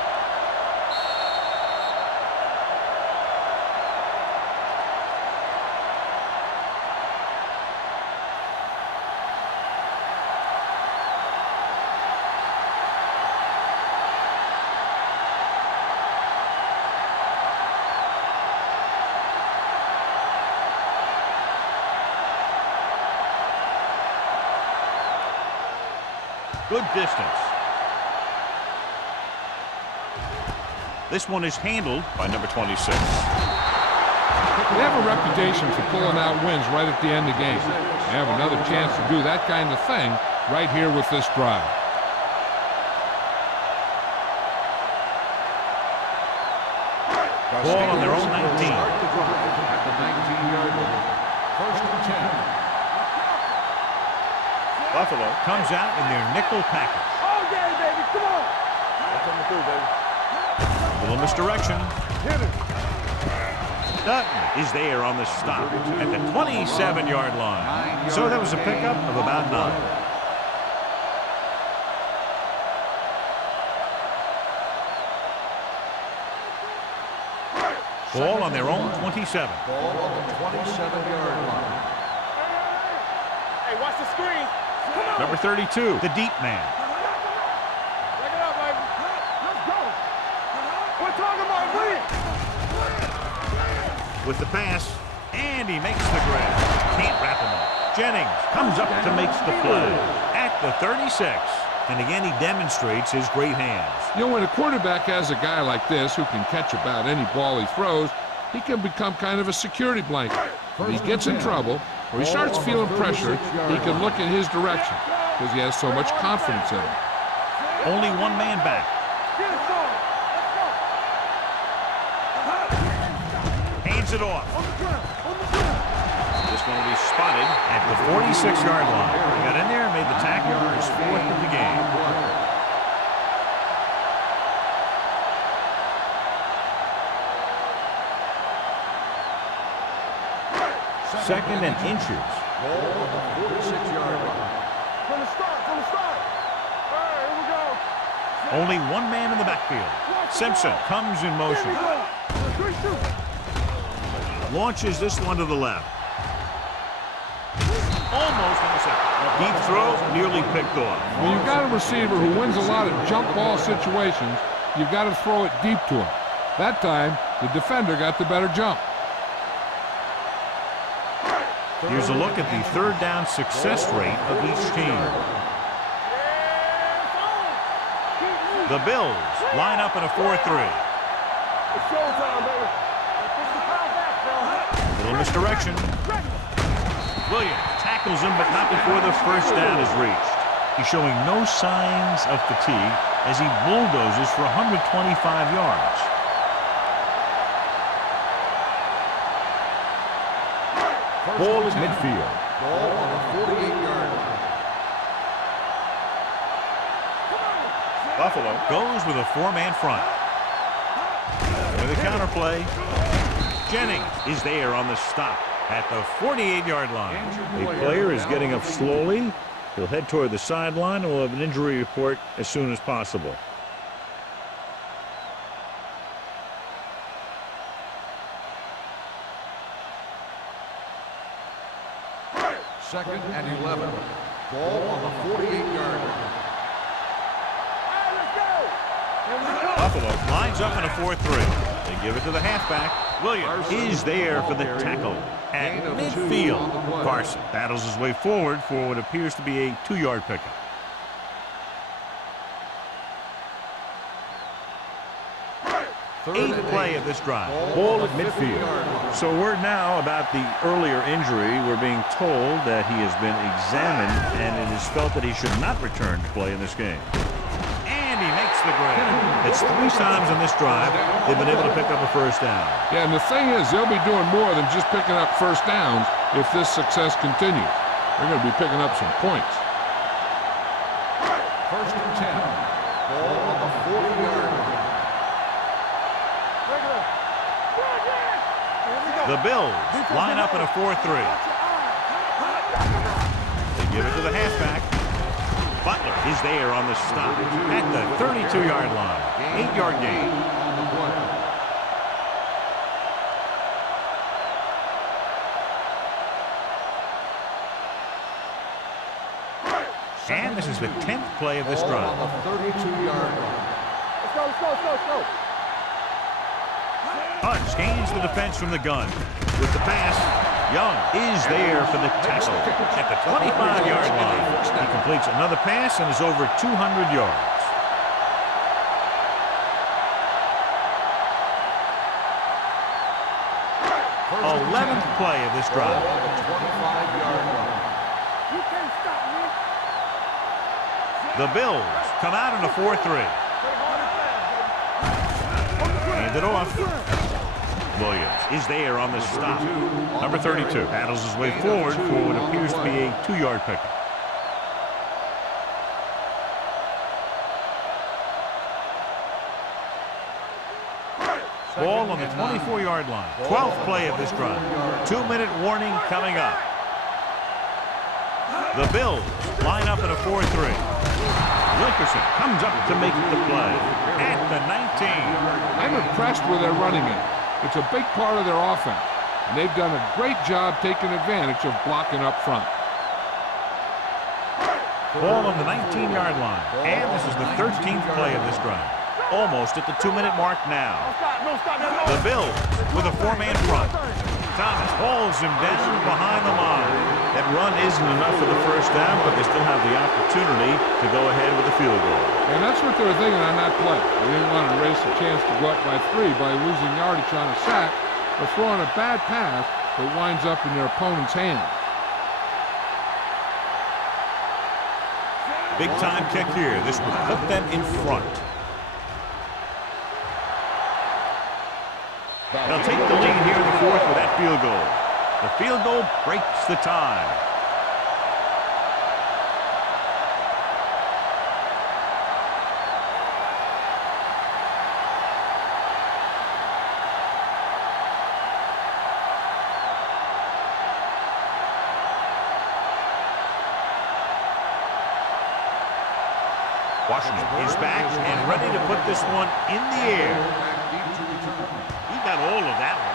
Good distance. This one is handled by number 26. They have a reputation for pulling out wins right at the end of games. They have another chance to do that kind of thing right here with this drive. Ball on their own 19. Start the drive at the 19-yard line. First and 10. Buffalo comes out in their nickel package. All day, baby. Come on. A little misdirection. Dutton is there on the stop at the 27-yard line. So that was a pickup of about 9. Ball on their own 27. Ball on the 27-yard line. Hey, watch the screen. Come on. Number 32, the deep man. Back it up, baby. Let's go. We're talking about win. With the pass, and he makes the grab. Can't wrap him up. Jennings comes up to make the play at the 36. And again, he demonstrates his great hands. You know, when a quarterback has a guy like this who can catch about any ball he throws, he can become kind of a security blanket. When he gets in trouble, or he starts feeling pressure, he can look in his direction because he has so much confidence in him. Only one man back. Get it going. Hands it off. On the ground. On the ground. This one will be spotted at the 46-yard line. He got in there and made the tackle for his 4th of the game. Second and inches. Ball on the 46-yard line. From the start. From the start. All right, here we go. Only one man in the backfield. Simpson comes in motion. Here we go. 3-2. Launches this one to the left. Almost intercepted. Deep throw, nearly picked off. When you've got a receiver who wins a lot of jump ball situations, you've got to throw it deep to him. That time, the defender got the better jump. Here's a look at the third down success rate of each team. The Bills line up in a 4-3. It's showtime, baby. Little misdirection. Williams tackles him, but not before the first down is reached. He's showing no signs of fatigue as he bulldozes for 125 yards. Ball at midfield. Ball on the 48-yard line. Buffalo goes with a four-man front. With a counterplay. Jennings is there on the stop at the 48-yard line. The player is getting up slowly. He'll head toward the sideline and will have an injury report as soon as possible. Second and 11. Ball on the 48-yard line. Buffalo lines up in a 4-3. They give it to the halfback. Williams is there for the tackle at midfield. Carson battles his way forward for what appears to be a 2-yard pickup. Eighth play of this drive. Ball at midfield. So word now about the earlier injury. We're being told that he has been examined and it is felt that he should not return to play in this game. And he makes the grab. It's 3 times in this drive they've been able to pick up a first down. Yeah, and the thing is, they'll be doing more than just picking up first downs if this success continues. They're going to be picking up some points. First and 10. Ball on the 40-yard line. The Bills line up in a 4-3. They give it to the halfback. Butler is there on the stop at the 32-yard line. 8-yard gain. On the play. And this is the 10th play of this drive. On the 32-yard line. Let's go, let's go, let's go, let's go. Hunt gains the defense from the gun. With the pass, Young is there for the tackle at the 25-yard line. He completes another pass and is over 200 yards. First and 11th 10. play of this drive. Ball on the 25-yard line. You can't stop me. The Bills come out in a 4-3. Hand it off. Williams is there on the stop. Number 32 battles his way forward for what appears to be a 2-yard pickup. Ball on the 24-yard line. 12th play of this drive. 2-minute warning coming up. The Bills line up in a 4-3. Wilkerson comes up to make the play at the 19. I'm impressed with their running game. It's a big part of their offense, and they've done a great job taking advantage of blocking up front. Ball on the 19-yard line. And this is the 13th play of this drive. Almost at the 2-minute mark now. The Bills with a 4-man front. Thomas hauls him down behind the line. That run isn't enough for the first down, but they still have the opportunity to go ahead with a field goal. And that's what they were thinking on that play. They didn't want to race a chance to go up by 3 by losing yardage on a sack or throwing a bad pass that winds up in their opponent's hands. Big time kick here. This would put them in front. They'll take the lead here in the 4th with that field goal. The field goal breaks the tie. Washington is back and ready to put this one in the air. He got all of that one.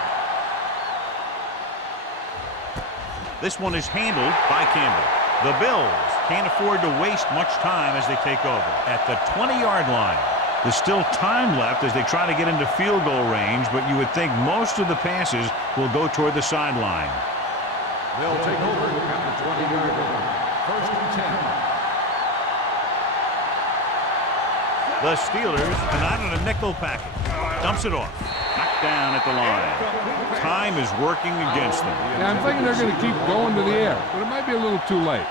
This one is handled by Campbell. The Bills can't afford to waste much time as they take over at the 20-yard line. There's still time left as they try to get into field goal range, but you would think most of the passes will go toward the sideline. They'll take over at the 20-yard line. First and 10. The Steelers come out in a nickel package. Dumps it off. Knocked down at the line. Time is working against them. Yeah, I'm thinking they're going to keep going to the air, but it might be a little too late.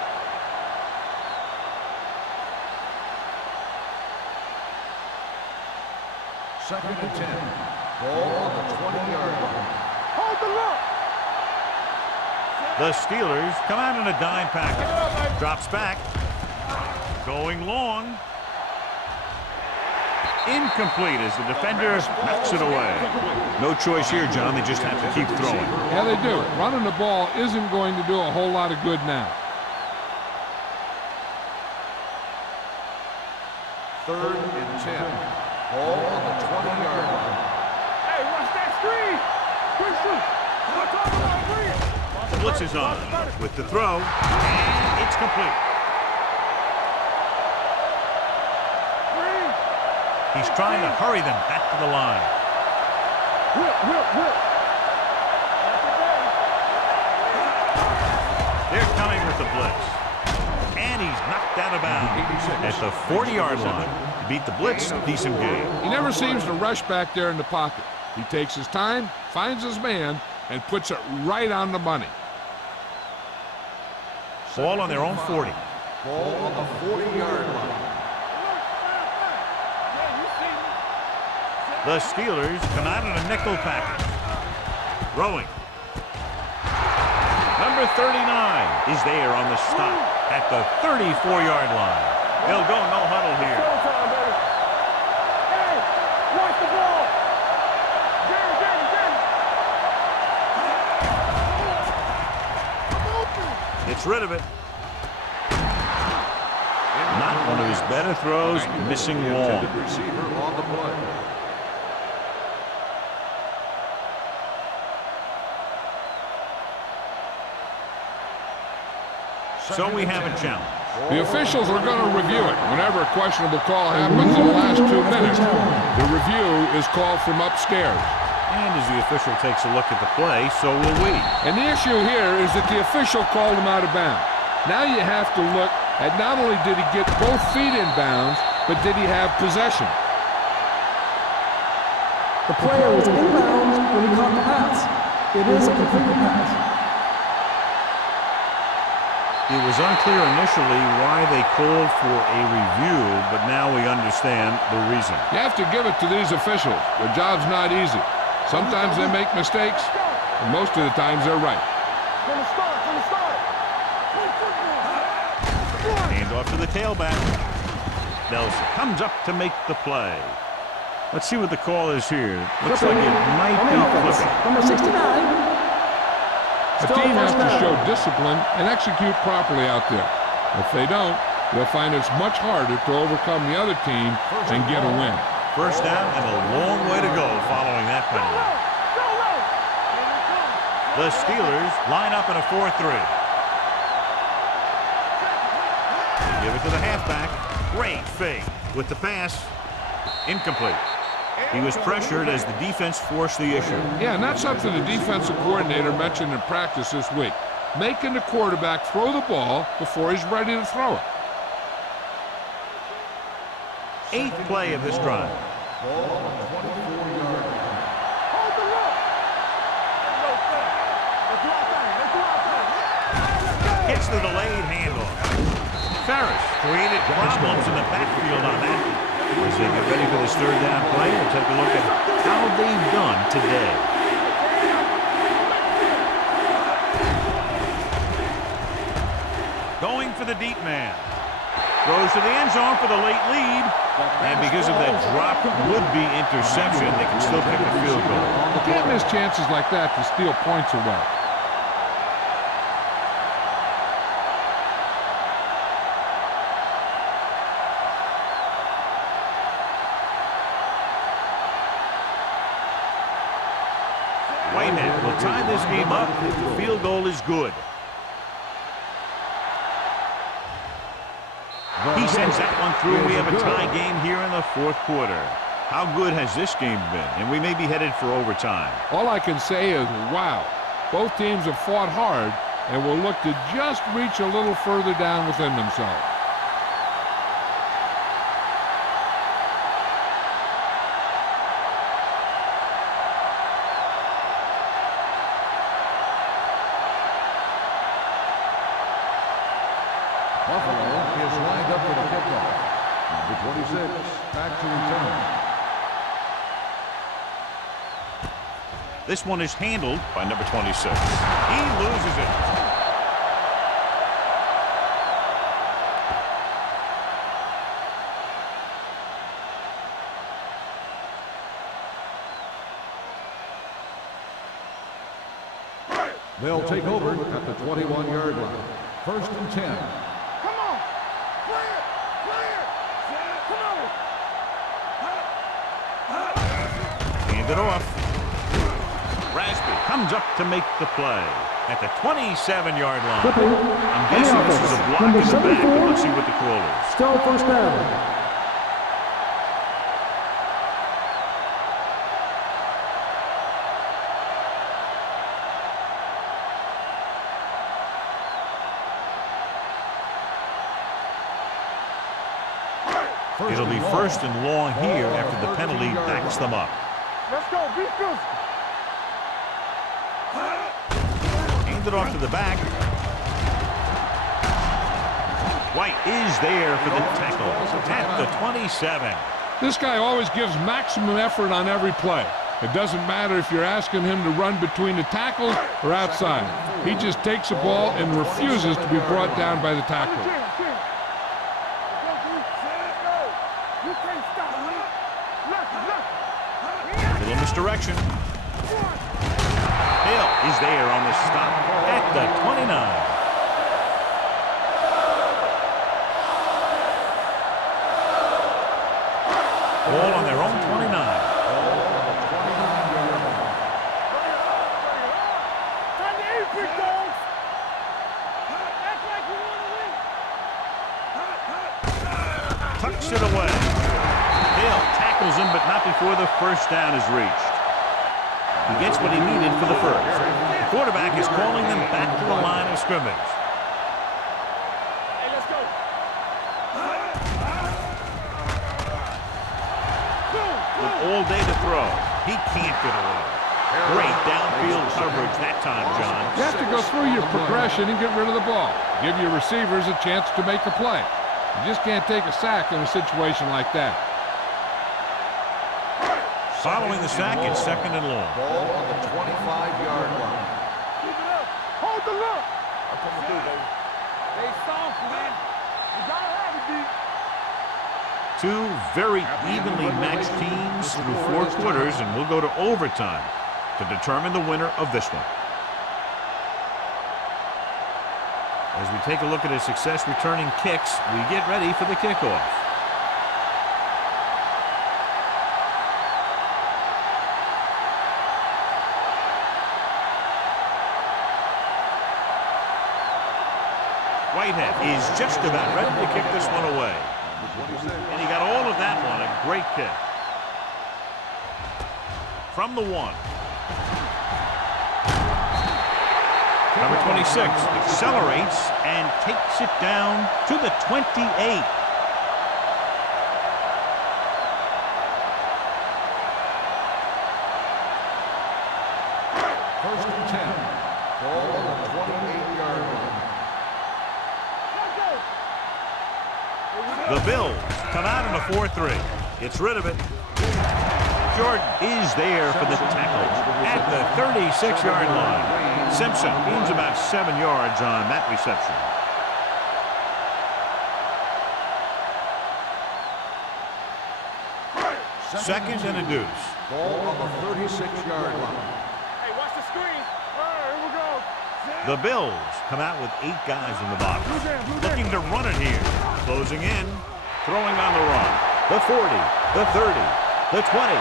Second and 10. Ball on the 20-yard line. Hold the look. The Steelers come out in a dime package. Drops back. Going long. Incomplete as the defender knocks it away. No choice here, John. They just have to keep throwing. Yeah, they do. Running the ball isn't going to do a whole lot of good now. Third and 10. Ball on the 20-yard line. Hey, watch that screen. Quick shoot. I'm talking about green. Blitz is on with the throw. And it's complete. He's trying to hurry them back to the line. Whip, whip, whip. They're coming with the blitz. And he's knocked out of bounds at the 40-yard line. He beat the blitz, decent game. He never seems to rush back there in the pocket. He takes his time, finds his man, and puts it right on the money. Ball on their own 40. Ball on the 40-yard line. The Steelers come out in a nickel package. Throwing. Number 39 is there on the stop at the 34-yard line. They'll go no huddle here. Showtime, baby. Hey, watch the ball. Jerry. Gets rid of it. Not one of his better throws, missing long. Receiver on the play. So we have a challenge. The officials are going to review it. Whenever a questionable call happens in the last 2 minutes, the review is called from upstairs. And as the official takes a look at the play, so will we. And the issue here is that the official called him out of bounds. Now you have to look at not only did he get both feet in bounds, but did he have possession? The player was in bounds when he caught the pass. It is a completed pass. It was unclear initially why they called for a review, but now we understand the reason. You have to give it to these officials. Their job's not easy. Sometimes they make mistakes, and most of the times they're right. From the start, from the start. Hand off to the tailback. Nelson comes up to make the play. Let's see what the call is here. Looks like it might be flipping. Number 69. A team has to show discipline and execute properly out there. If they don't, they'll find it's much harder to overcome the other team and get a win. First down and a long way to go following that penalty. The Steelers line up in a 4-3. They give it to the halfback. Great fake with the pass. Incomplete. He was pressured as the defense forced the issue. Yeah, and that's something the defensive coordinator mentioned in practice this week. Making the quarterback throw the ball before he's ready to throw it. 8th play of this drive. Ball on the 24-yard line. Hold the look. Gets the delayed handoff. Ferris created problems in the backfield on that. As they get ready for this 3rd down play, we'll take a look at how they've done today. Going for the deep man. Throws to the end zone for the late lead. And because of that drop would-be interception, they can still pick a field goal. You can't miss chances like that to steal points away. Whitehead will tie this game up if the field goal is good. He sends that one through. We have a tie game here in the 4th quarter. How good has this game been? And we may be headed for overtime. All I can say is, wow. Both teams have fought hard and will look to just reach a little further down within themselves. back to return. This one is handled by number 26. He loses it. They'll take over at the 21-yard line. 1st and 10. Come on. Clear. Clear. Come on. Hand it off. Rasby comes up to make the play at the 27-yard line. I'm guessing this is a block in the back, but let's see what the call is. Still first down. It'll be 1st and long here after the penalty backs them up. Let's go. Be physical. Hand it off to the back. White is there for the tackle at the 27. This guy always gives maximum effort on every play. It doesn't matter if you're asking him to run between the tackles or outside. He just takes the ball and refuses to be brought down by the tackler. You can't stop me. Left. Little misdirection. Hill is there on the stop at the 29. Ball on their own 29. Time to eat, big dogs. Act like you want to win. Tucks it away. Hill tackles him, but not before the first down is reached. He gets what he needed for the first. The quarterback is calling them back to the line of scrimmage. Hey, let's go. With all day to throw, he can't get away. Great downfield coverage that time, John. You have to go through your progression and get rid of the ball. Give your receivers a chance to make a play. You just can't take a sack in a situation like that. Following the sack, it's 2nd and long. Ball on the 25-yard line. Keep it up. Hold the look. That's what we do, baby. Stay soft, man. You gotta have it, D. Two very evenly matched teams through 4 quarters, and we'll go to overtime to determine the winner of this one. As we take a look at his success returning kicks, we get ready for the kickoff. Whitehead is just about ready to kick this one away. And he got all of that one, a great kick. From the 1. Number 26 accelerates and takes it down to the 28. First and 10. Ball on the 28-yard line. The Bills come out in a 4-3. Gets rid of it. Jordan is there for the tackle at the 36-yard line. Simpson gains about 7 yards on that reception. Second and a deuce. Ball on the 36-yard line. Hey, watch the screen. All right, here we go. The Bills come out with 8 guys in the box, looking to run it here. Closing in, throwing on the run. The 40, the 30, the 20.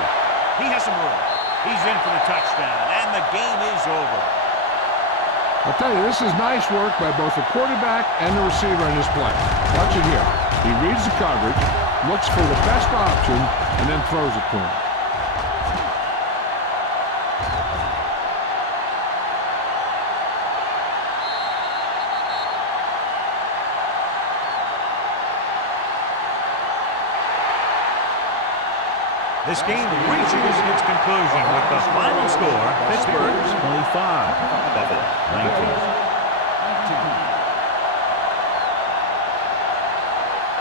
He has some room. He's in for the touchdown, and the game is over. I'll tell you, this is nice work by both the quarterback and the receiver in this play. Watch it here. He reads the coverage, looks for the best option, and then throws it to him. This game reaches its conclusion with the final score, Pittsburgh 25, Buffalo 19.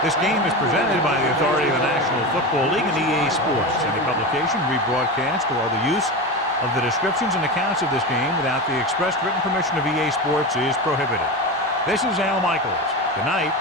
This game is presented by the authority of the National Football League and EA Sports. Any publication, rebroadcast, or other use of the descriptions and accounts of this game without the expressed written permission of EA Sports is prohibited. This is Al Michaels. Good night.